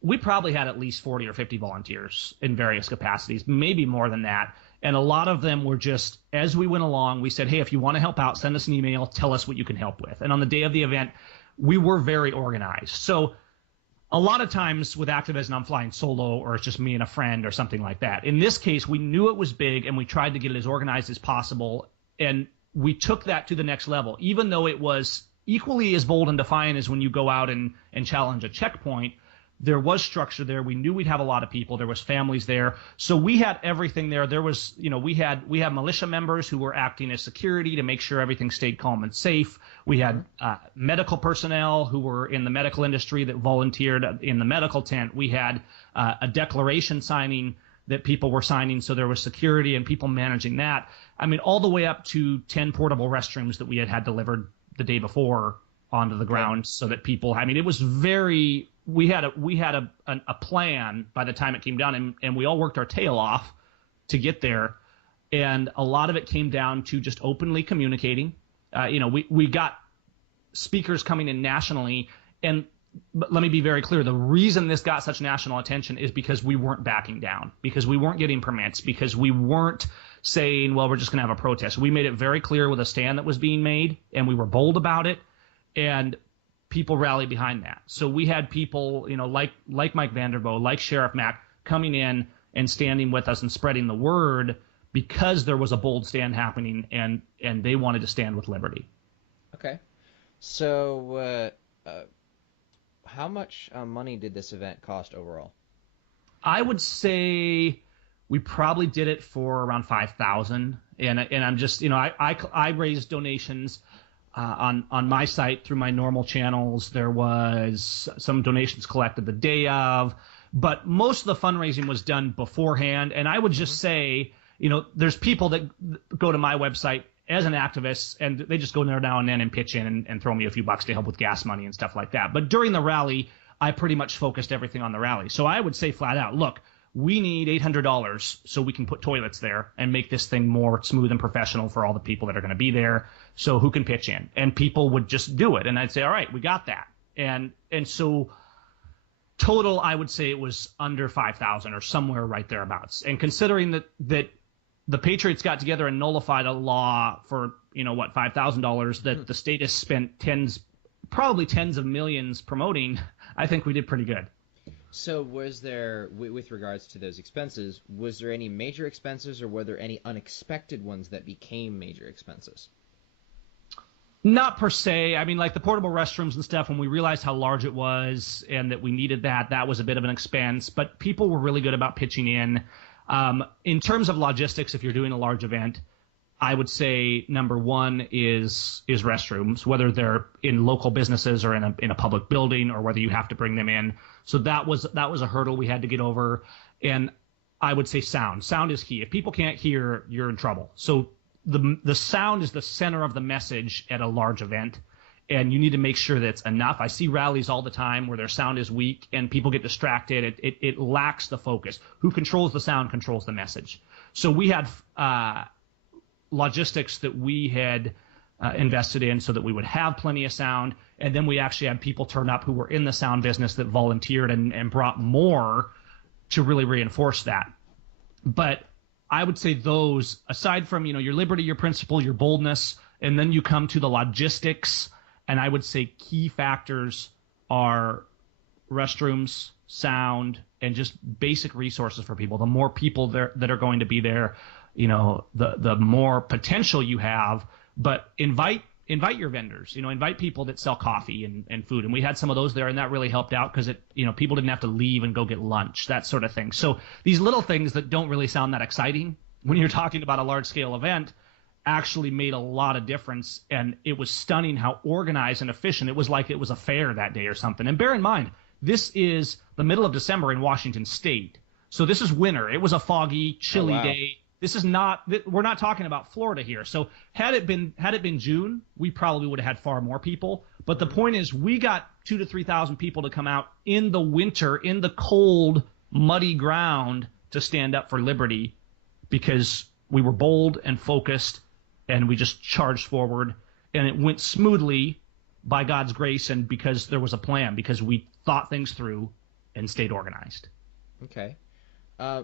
we probably had at least 40 or 50 volunteers in various capacities, maybe more than that. And a lot of them were just, as we went along, we said, hey, if you want to help out, send us an email, tell us what you can help with. And on the day of the event, we were very organized. So a lot of times with activism, I'm flying solo or it's just me and a friend or something like that. In this case, we knew it was big and we tried to get it as organized as possible. And we took that to the next level, even though it was equally as bold and defiant as when you go out and challenge a checkpoint. There was structure there. We knew we'd have a lot of people. There was families there. So we had everything there. There was, we had militia members who were acting as security to make sure everything stayed calm and safe. We had medical personnel who were in the medical industry that volunteered in the medical tent. We had a declaration signing that people were signing, so there was security and people managing that. I mean, all the way up to 10 portable restrooms that we had delivered the day before onto the ground, so that people, I mean, it was very, we had a plan by the time it came down, and we all worked our tail off to get there. And a lot of it came down to just openly communicating. We got speakers coming in nationally, but let me be very clear. The reason this got such national attention is because we weren't backing down, because we weren't getting permits, because we weren't saying, well, we're just going to have a protest. We made it very clear with a stand that was being made, and we were bold about it, and people rallied behind that. So we had people, like Mike Vanderbo, like Sheriff Mack, coming in and standing with us and spreading the word because there was a bold stand happening, and they wanted to stand with liberty. Okay. So how much money did this event cost overall? I would say we probably did it for around $5,000, and I'm just, I raised donations on my site through my normal channels. There was some donations collected the day of, but most of the fundraising was done beforehand. And I would just say, there's people that go to my website as an activist, and they just go there now and then and pitch in and throw me a few bucks to help with gas money and stuff like that. But during the rally, I pretty much focused everything on the rally. So I would say flat out, look, we need $800 so we can put toilets there and make this thing more smooth and professional for all the people that are going to be there. So who can pitch in? And people would just do it. And I'd say, all right, we got that. And so total, I would say it was under 5,000 or somewhere right thereabouts. And considering that the Patriots got together and nullified a law for, $5,000 that the state has spent probably tens of millions promoting, I think we did pretty good. So was there, with regards to those expenses, was there any major expenses, or were there any unexpected ones that became major expenses? Not per se. I mean, like the portable restrooms and stuff, when we realized how large it was and that we needed that was a bit of an expense. But people were really good about pitching in. In terms of logistics, if you're doing a large event, I would say number one is restrooms, whether they're in local businesses or in a public building, or whether you have to bring them in. So that was a hurdle we had to get over. And I would say sound. Sound is key. If people can't hear, you're in trouble. So the sound is the center of the message at a large event, and you need to make sure that it's enough. I see rallies all the time where their sound is weak and people get distracted. It lacks the focus. Who controls the sound controls the message. So we had logistics that we had invested in so that we would have plenty of sound, and then we actually had people turn up who were in the sound business that volunteered and brought more to really reinforce that. But I would say those, aside from your liberty, your principle, your boldness, and then you come to the logistics, and I would say key factors are restrooms, sound, and just basic resources for people. The more people that are going to be there, the more potential you have. But invite your vendors, invite people that sell coffee and food. And we had some of those there, and that really helped out because people didn't have to leave and go get lunch, that sort of thing. So these little things that don't really sound that exciting when you're talking about a large scale event actually made a lot of difference. And it was stunning how organized and efficient. It was like it was a fair that day or something. And bear in mind, this is the middle of December in Washington State. So this is winter. It was a foggy, chilly day. This is not, we're not talking about Florida here. So had it been June, we probably would have had far more people. But the point is, we got 2,000 to 3,000 people to come out in the winter, in the cold, muddy ground to stand up for liberty, because we were bold and focused, and we just charged forward, and it went smoothly by God's grace, and because there was a plan, because we thought things through and stayed organized. Okay.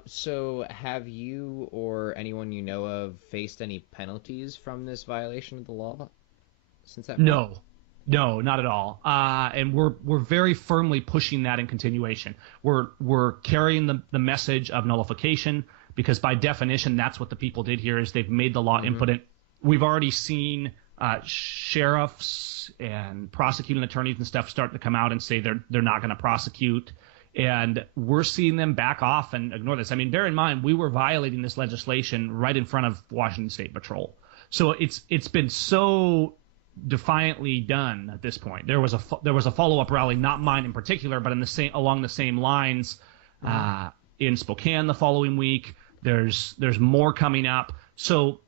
So have you or anyone you know of faced any penalties from this violation of the law since that point? No, not at all. And we're very firmly pushing that in continuation. We're carrying the message of nullification, because by definition, that's what the people did here, is they've made the law impotent. We've already seen sheriffs and prosecuting attorneys and stuff start to come out and say they're not going to prosecute. And we're seeing them back off and ignore this. I mean, bear in mind, we were violating this legislation right in front of Washington State Patrol. So it's been so defiantly done at this point. There was a follow-up rally, not mine in particular, but along the same lines in Spokane the following week. There's more coming up. So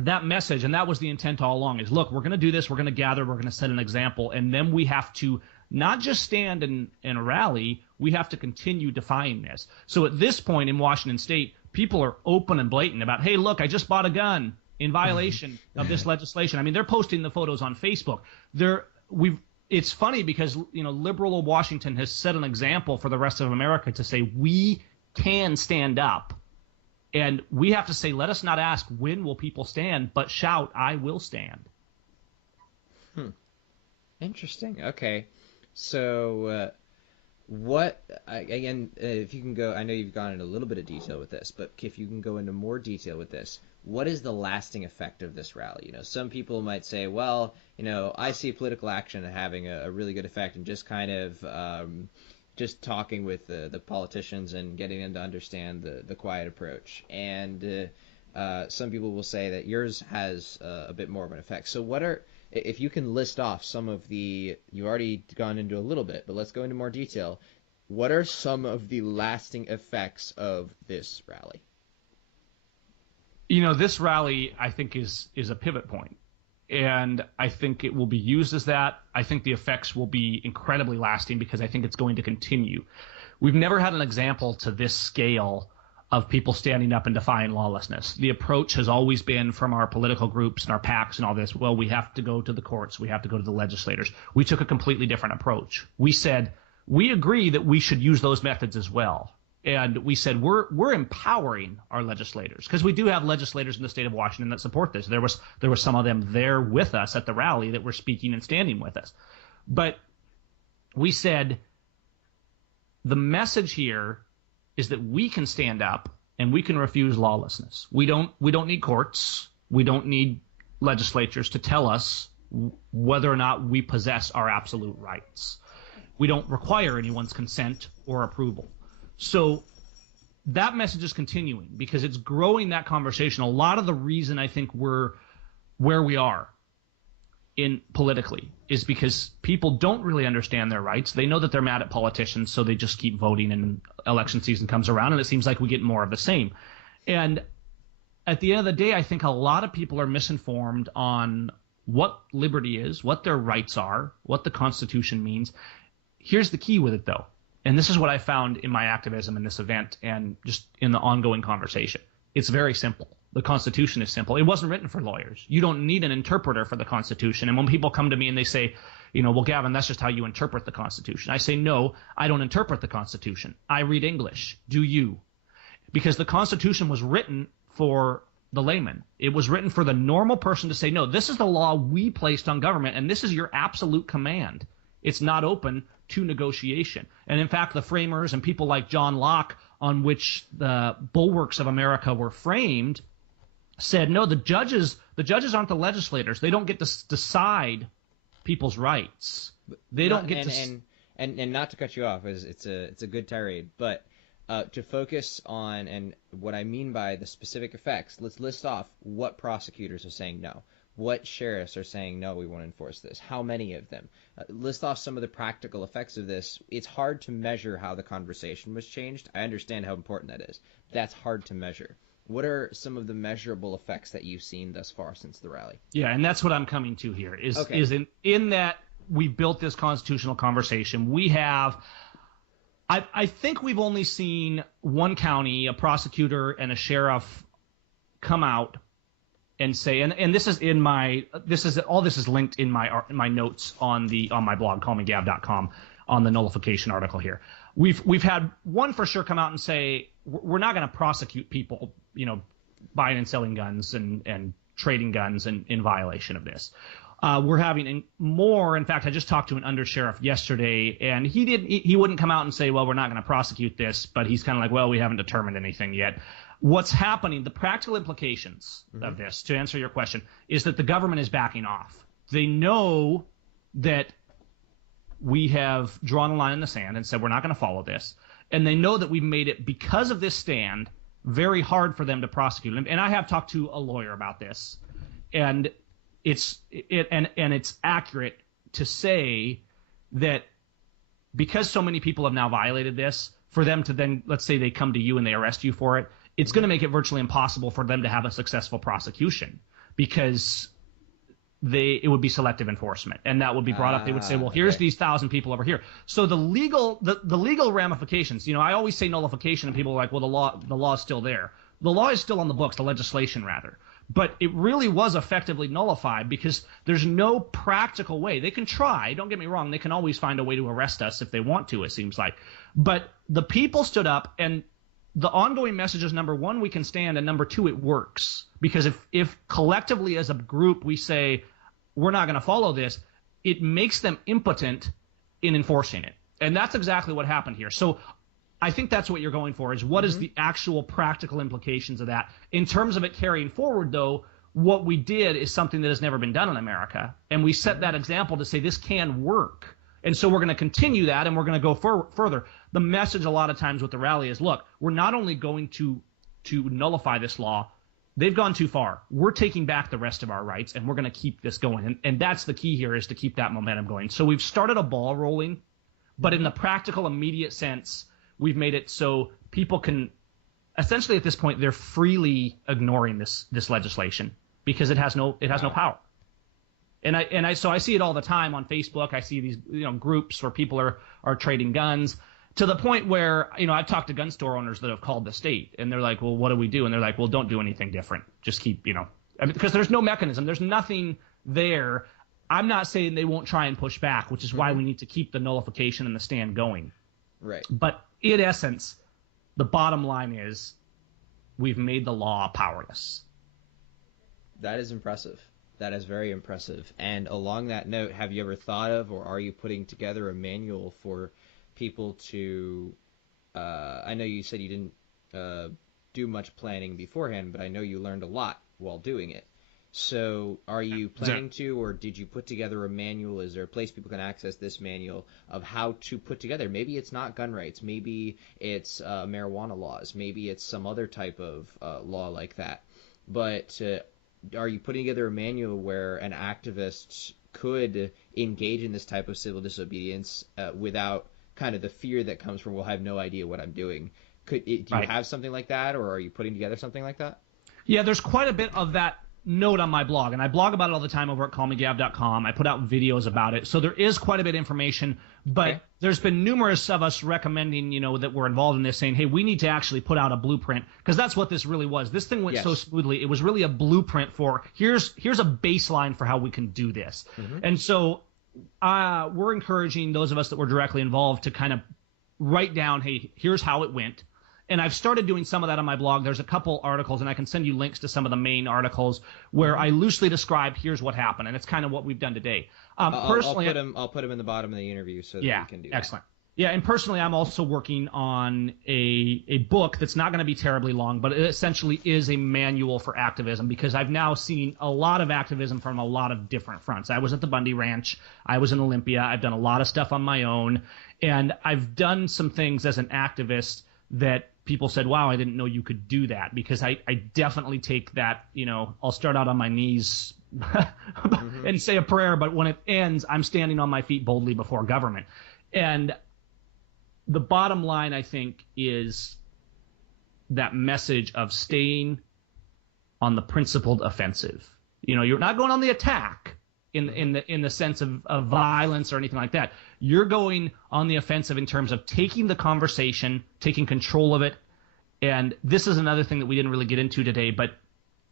that message, and that was the intent all along, is look, we're going to do this, we're going to gather, we're going to set an example, and then we have to not just stand in a rally, we have to continue defying this. So at this point in Washington State, people are open and blatant about, hey, look, I just bought a gun in violation of this legislation. I mean, they're posting the photos on Facebook. It's funny because, liberal Washington has set an example for the rest of America to say we can stand up. And we have to say, let us not ask when will people stand, but shout, I will stand. Interesting. Okay. So if you can go, I know you've gone into a little bit of detail with this, but if you can go into more detail with this, what is the lasting effect of this rally? Some people might say, well, I see political action having a really good effect and just kind of just talking with the politicians and getting them to understand the quiet approach. And some people will say that yours has a bit more of an effect. So if you can list off some of you've already gone into a little bit, but let's go into more detail. What are some of the lasting effects of this rally? This rally, I think, is a pivot point. And I think it will be used as that. I think the effects will be incredibly lasting because I think it's going to continue. We've never had an example to this scale of people standing up and defying lawlessness. The approach has always been from our political groups and our PACs and all this, well, we have to go to the courts, we have to go to the legislators. We took a completely different approach. We said, we agree that we should use those methods as well. And we said we're empowering our legislators because we do have legislators in the state of Washington that support this. There was some of them there with us at the rally that were speaking and standing with us. But we said the message here is that we can stand up and we can refuse lawlessness. We don't need courts. We don't need legislatures to tell us whether or not we possess our absolute rights. We don't require anyone's consent or approval. So that message is continuing because it's growing that conversation. A lot of the reason I think we're where we are politically is because people don't really understand their rights. They know that they're mad at politicians, so they just keep voting, and election season comes around, and it seems like we get more of the same. And at the end of the day, I think a lot of people are misinformed on what liberty is, what their rights are, what the Constitution means. Here's the key with it, though. And this is what I found in my activism in this event and just in the ongoing conversation. It's very simple. The Constitution is simple. It wasn't written for lawyers. You don't need an interpreter for the Constitution. And when people come to me and they say, well, Gavin, that's just how you interpret the Constitution. I say, no, I don't interpret the Constitution. I read English. Do you? Because the Constitution was written for the layman. It was written for the normal person to say, no, this is the law we placed on government, and this is your absolute command. It's not open to negotiation. And in fact, the framers and people like John Locke, on which the bulwarks of America were framed, said, no, the judges aren't the legislators. They don't get to decide people's rights. They don't get to. And not to cut you off, it's a good tirade, but to focus on and what I mean by the specific effects, let's list off what prosecutors are saying no. What sheriffs are saying, no, we won't enforce this? How many of them? List off some of the practical effects of this. It's hard to measure how the conversation was changed. I understand how important that is. That's hard to measure. What are some of the measurable effects that you've seen thus far since the rally? Yeah, and that's what I'm coming to here, is in that we've built this constitutional conversation. We have I think we've only seen one county, a prosecutor and a sheriff, come out and say, and this is all this is linked in my notes on my blog, callmegav.com, on the nullification article here. We've had one for sure come out and say we're not going to prosecute people, buying and selling guns and trading guns in violation of this. We're having more. In fact, I just talked to an undersheriff yesterday, and he wouldn't come out and say, well, we're not going to prosecute this, but he's kind of like, well, we haven't determined anything yet. What's happening, the practical implications of this, to answer your question, is that the government is backing off. They know that we have drawn a line in the sand and said we're not going to follow this. And they know that we've made it, because of this stand, very hard for them to prosecute. And I have talked to a lawyer about this, and it's accurate to say that because so many people have now violated this, for them to then, let's say they come to you and they arrest you for it, it's going to make it virtually impossible for them to have a successful prosecution, because it would be selective enforcement, and that would be brought up. They would say, well, here's these 1,000 people over here. So the legal ramifications, I always say nullification, and people are like, well, the law is still there. The law is still on the books, the legislation rather. But it really was effectively nullified, because there's no practical way. They can try, don't get me wrong, they can always find a way to arrest us if they want to, it seems like. But the people stood up, and the ongoing message is, number one, we can stand, and number two, it works. Because if collectively as a group we say we're not going to follow this, it makes them impotent in enforcing it. And that's exactly what happened here. So I think that's what you're going for, is what is the actual practical implications of that. In terms of it carrying forward, though, what we did is something that has never been done in America. And we set that example to say this can work. And so we're going to continue that, and we're going to go further. The message a lot of times with the rally is, look, we're not only going to nullify this law, they've gone too far. We're taking back the rest of our rights, and we're going to keep this going. And that's the key here, is to keep that momentum going. So we've started a ball rolling, but in the practical, immediate sense, we've made it so people can essentially, at this point, they're freely ignoring this legislation, because it has no power. And so I see it all the time on Facebook. I see these groups where people are trading guns, to the point where I've talked to gun store owners that have called the state, and they're like, well, what do we do? And they're like, well, don't do anything different. Just keep because there's no mechanism. There's nothing there. I'm not saying they won't try and push back, which is why we need to keep the nullification and the stand going. Right. But in essence, the bottom line is we've made the law powerless. That is impressive. That is very impressive. And along that note, have you ever thought of, or are you putting together a manual for people to I know you said you didn't do much planning beforehand, but I know you learned a lot while doing it. So are you planning to, or did you put together a manual? Is there a place people can access this manual of how to put together? Maybe it's not gun rights. Maybe it's marijuana laws. Maybe it's some other type of law like that. But are you putting together a manual where an activist could engage in this type of civil disobedience without kind of the fear that comes from, well, I have no idea what I'm doing? Do you have something like that, or are you putting together something like that? Yeah, there's quite a bit of that note on my blog, and I blog about it all the time over at callmegav.com. I put out videos about it, so there is quite a bit of information, but there's been numerous of us recommending, that we're involved in this, saying, hey, we need to actually put out a blueprint, because that's what this really was. This thing went so smoothly. It was really a blueprint for, here's a baseline for how we can do this. And so we're encouraging those of us that were directly involved to kind of write down, hey, here's how it went. And I've started doing some of that on my blog. There's a couple articles, and I can send you links to some of the main articles where I loosely describe here's what happened, and it's kind of what we've done today. Personally, I'll put them in the bottom of the interview so that we can do that. Excellent. Yeah, and personally, I'm also working on a book that's not going to be terribly long, but it essentially is a manual for activism, because I've now seen a lot of activism from a lot of different fronts. I was at the Bundy Ranch. I was in Olympia. I've done a lot of stuff on my own, and I've done some things as an activist that people said, wow, I didn't know you could do that, because I definitely take that, I'll start out on my knees and say a prayer, but when it ends, I'm standing on my feet boldly before government. And the bottom line, I think, is that message of staying on the principled offensive. You're not going on the attack in the sense of violence or anything like that. You're going on the offensive in terms of taking the conversation, taking control of it. And this is another thing that we didn't really get into today, but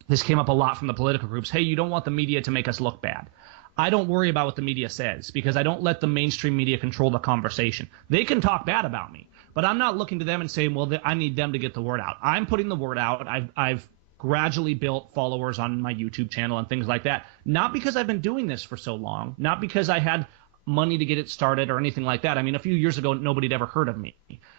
this came up a lot from the political groups. Hey, you don't want the media to make us look bad. I don't worry about what the media says, because I don't let the mainstream media control the conversation. They can talk bad about me, but I'm not looking to them and saying, well, I need them to get the word out. I'm putting the word out. I've gradually built followers on my YouTube channel and things like that, not because I've been doing this for so long, not because I had money to get it started or anything like that. I mean, a few years ago, nobody had ever heard of me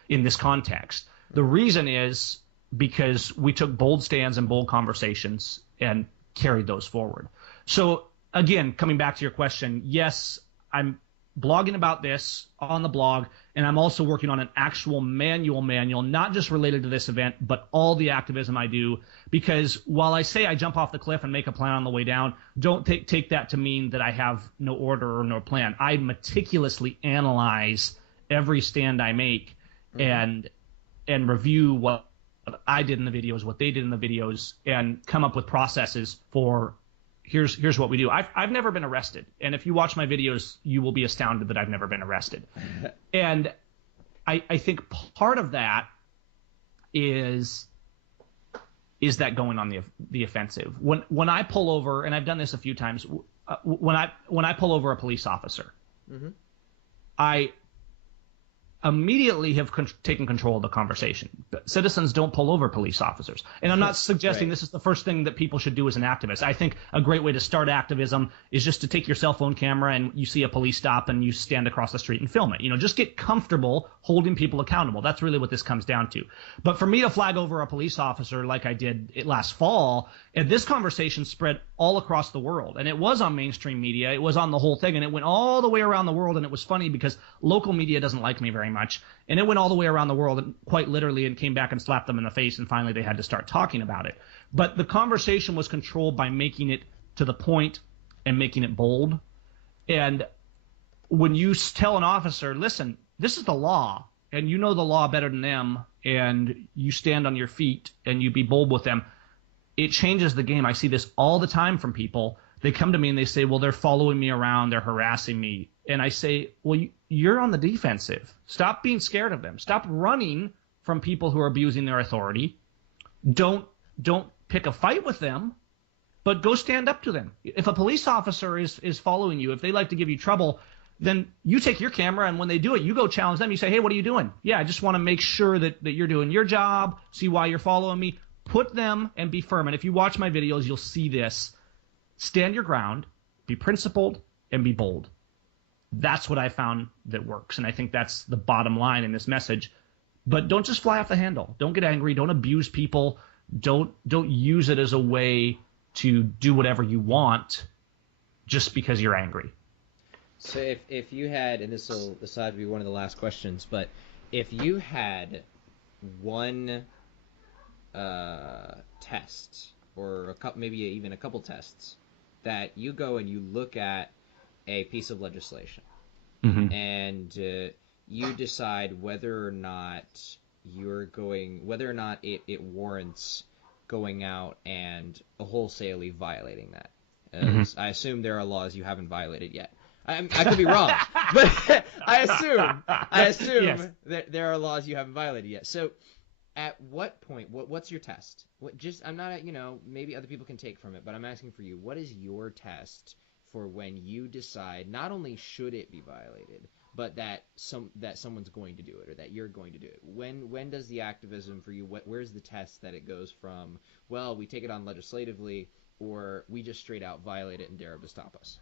in this context. The reason is because we took bold stands and bold conversations and carried those forward. So again, coming back to your question, yes, I'm blogging about this on the blog, and I'm also working on an actual manual, not just related to this event, but all the activism I do. Because while I say I jump off the cliff and make a plan on the way down, don't take that to mean that I have no order or no plan. I meticulously analyze every stand I make and review what I did in the videos, what they did in the videos, and come up with processes for here's what we do. I've never been arrested, and if you watch my videos, you will be astounded that I've never been arrested. And I think part of that is that going on the offensive. When I pull over, and I've done this a few times, when I pull over a police officer, I immediately have taken control of the conversation. Citizens don't pull over police officers. And I'm not suggesting this is the first thing that people should do as an activist. I think a great way to start activism is just to take your cell phone camera and you see a police stop and you stand across the street and film it. Just get comfortable holding people accountable. That's really what this comes down to. But for me to flag over a police officer like I did last fall, and this conversation spread all across the world. And it was on mainstream media. It was on the whole thing. And it went all the way around the world. And it was funny because local media doesn't like me very much. And it went all the way around the world, and quite literally, and came back and slapped them in the face. And finally, they had to start talking about it. But the conversation was controlled by making it to the point and making it bold. And when you tell an officer, listen, this is the law, and you know the law better than them, and you stand on your feet and you be bold with them, it changes the game. I see this all the time from people. They come to me and they say, well, they're following me around, they're harassing me. And I say, well, you're on the defensive. Stop being scared of them. Stop running from people who are abusing their authority. Don't pick a fight with them, but go stand up to them. If a police officer is following you, if they like to give you trouble, then you take your camera, and when they do it, you go challenge them. You say, hey, what are you doing? Yeah, I just want to make sure that you're doing your job, see why you're following me. Put them and be firm. And if you watch my videos, you'll see this. Stand your ground, be principled, and be bold. That's what I found that works. And I think that's the bottom line in this message. But don't just fly off the handle. Don't get angry. Don't abuse people. Don't use it as a way to do whatever you want just because you're angry. So if you had, and this will decide to be one of the last questions, but if you had one test, or maybe even a couple tests, that you go and you look at a piece of legislation, and you decide whether or not it warrants going out and wholesalely violating that. I assume there are laws you haven't violated yet. I could be wrong, but I assume Yes. that there are laws you haven't violated yet. So, at what point? What's your test? I'm not. Maybe other people can take from it, but I'm asking for you. What is your test for when you decide not only should it be violated, but that someone's going to do it, or that you're going to do it? When does the activism for you? Where's the test that it goes from? Well, we take it on legislatively, or we just straight out violate it and dare them to stop us.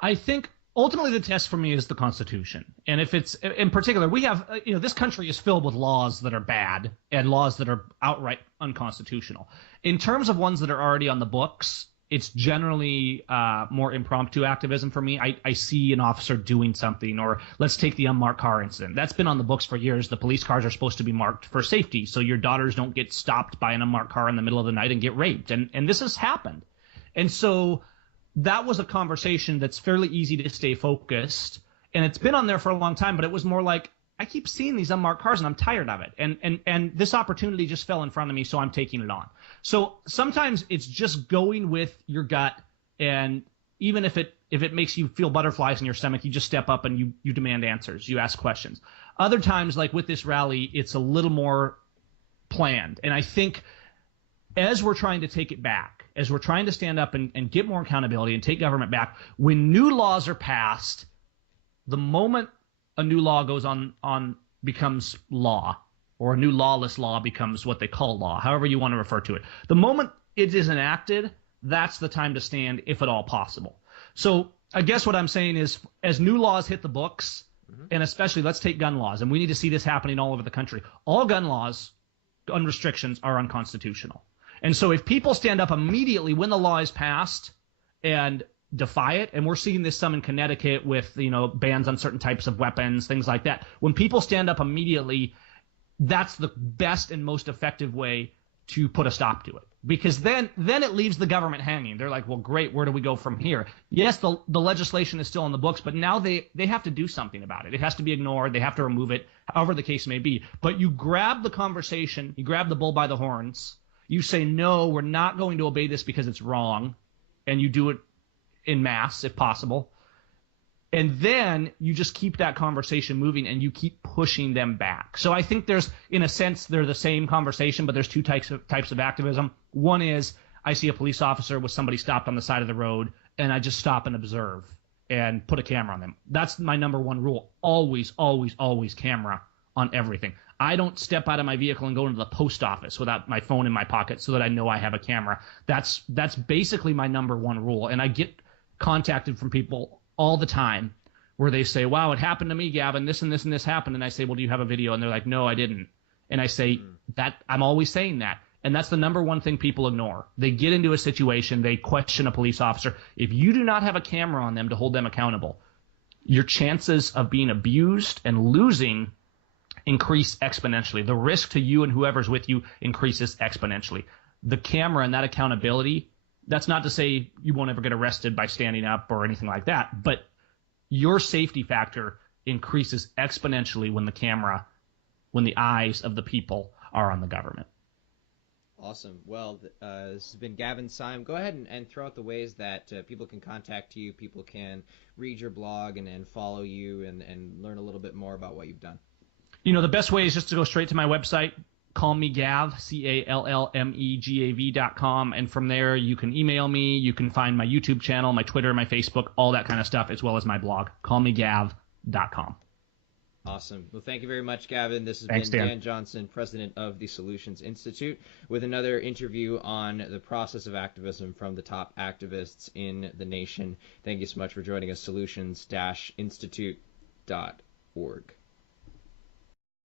I think ultimately the test for me is the Constitution. And if it's, in particular, we have, this country is filled with laws that are bad and laws that are outright unconstitutional. In terms of ones that are already on the books, it's generally more impromptu activism for me. I see an officer doing something, or let's take the unmarked car incident. That's been on the books for years. The police cars are supposed to be marked for safety, so your daughters don't get stopped by an unmarked car in the middle of the night and get raped. And this has happened. And so that was a conversation that's fairly easy to stay focused, and it's been on there for a long time, but it was more like, I keep seeing these unmarked cars and I'm tired of it. And this opportunity just fell in front of me, so I'm taking it on. So sometimes it's just going with your gut, and even if it makes you feel butterflies in your stomach, you just step up and you demand answers, you ask questions. Other times, like with this rally, it's a little more planned. And I think as we're trying to take it back, as we're trying to stand up and get more accountability and take government back, when new laws are passed, the moment a new law goes on becomes law, or a new lawless law becomes what they call law, however you want to refer to it. The moment it is enacted, that's the time to stand, if at all possible. So I guess what I'm saying is, as new laws hit the books, and especially let's take gun laws, and we need to see this happening all over the country, all gun laws, gun restrictions are unconstitutional. And so if people stand up immediately when the law is passed and defy it. And we're seeing this some in Connecticut with, bans on certain types of weapons, things like that. When people stand up immediately, that's the best and most effective way to put a stop to it. Because then it leaves the government hanging. They're like, well, great, where do we go from here? Yes, the legislation is still in the books, but now they have to do something about it. It has to be ignored. They have to remove it, however the case may be. But you grab the conversation, you grab the bull by the horns, you say, no, we're not going to obey this because it's wrong, and you do it in mass if possible. And then you just keep that conversation moving and you keep pushing them back. So I think there's, in a sense, they're the same conversation, but there's two types of activism. One is I see a police officer with somebody stopped on the side of the road and I just stop and observe and put a camera on them. That's my number one rule. Always, always, always camera on everything. I don't step out of my vehicle and go into the post office without my phone in my pocket so that I know I have a camera. That's basically my number one rule. And I get contacted from people all the time where they say, wow, it happened to me, Gavin, this and this and this happened. And I say, well, do you have a video? And they're like, no, I didn't. And I say that I'm always saying that. And that's the number one thing people ignore. They get into a situation, they question a police officer. If you do not have a camera on them to hold them accountable, your chances of being abused and losing increase exponentially. The risk to you and whoever's with you increases exponentially. The camera and that accountability, that's not to say you won't ever get arrested by standing up or anything like that, but your safety factor increases exponentially when the eyes of the people are on the government. Awesome. Well, this has been Gavin Seim. Go ahead and throw out the ways that people can contact you, people can read your blog and follow you and learn a little bit more about what you've done. The best way is just to go straight to my website, callmegav, CALLMEGAV.com, and from there you can email me, you can find my YouTube channel, my Twitter, my Facebook, all that kind of stuff, as well as my blog, callmegav.com. Awesome. Well, thank you very much, Gavin. This has Thanks, been Dan. Dan Johnson, president of the Solutions Institute, with another interview on the process of activism from the top activists in the nation. Thank you so much for joining us, solutions-institute.org.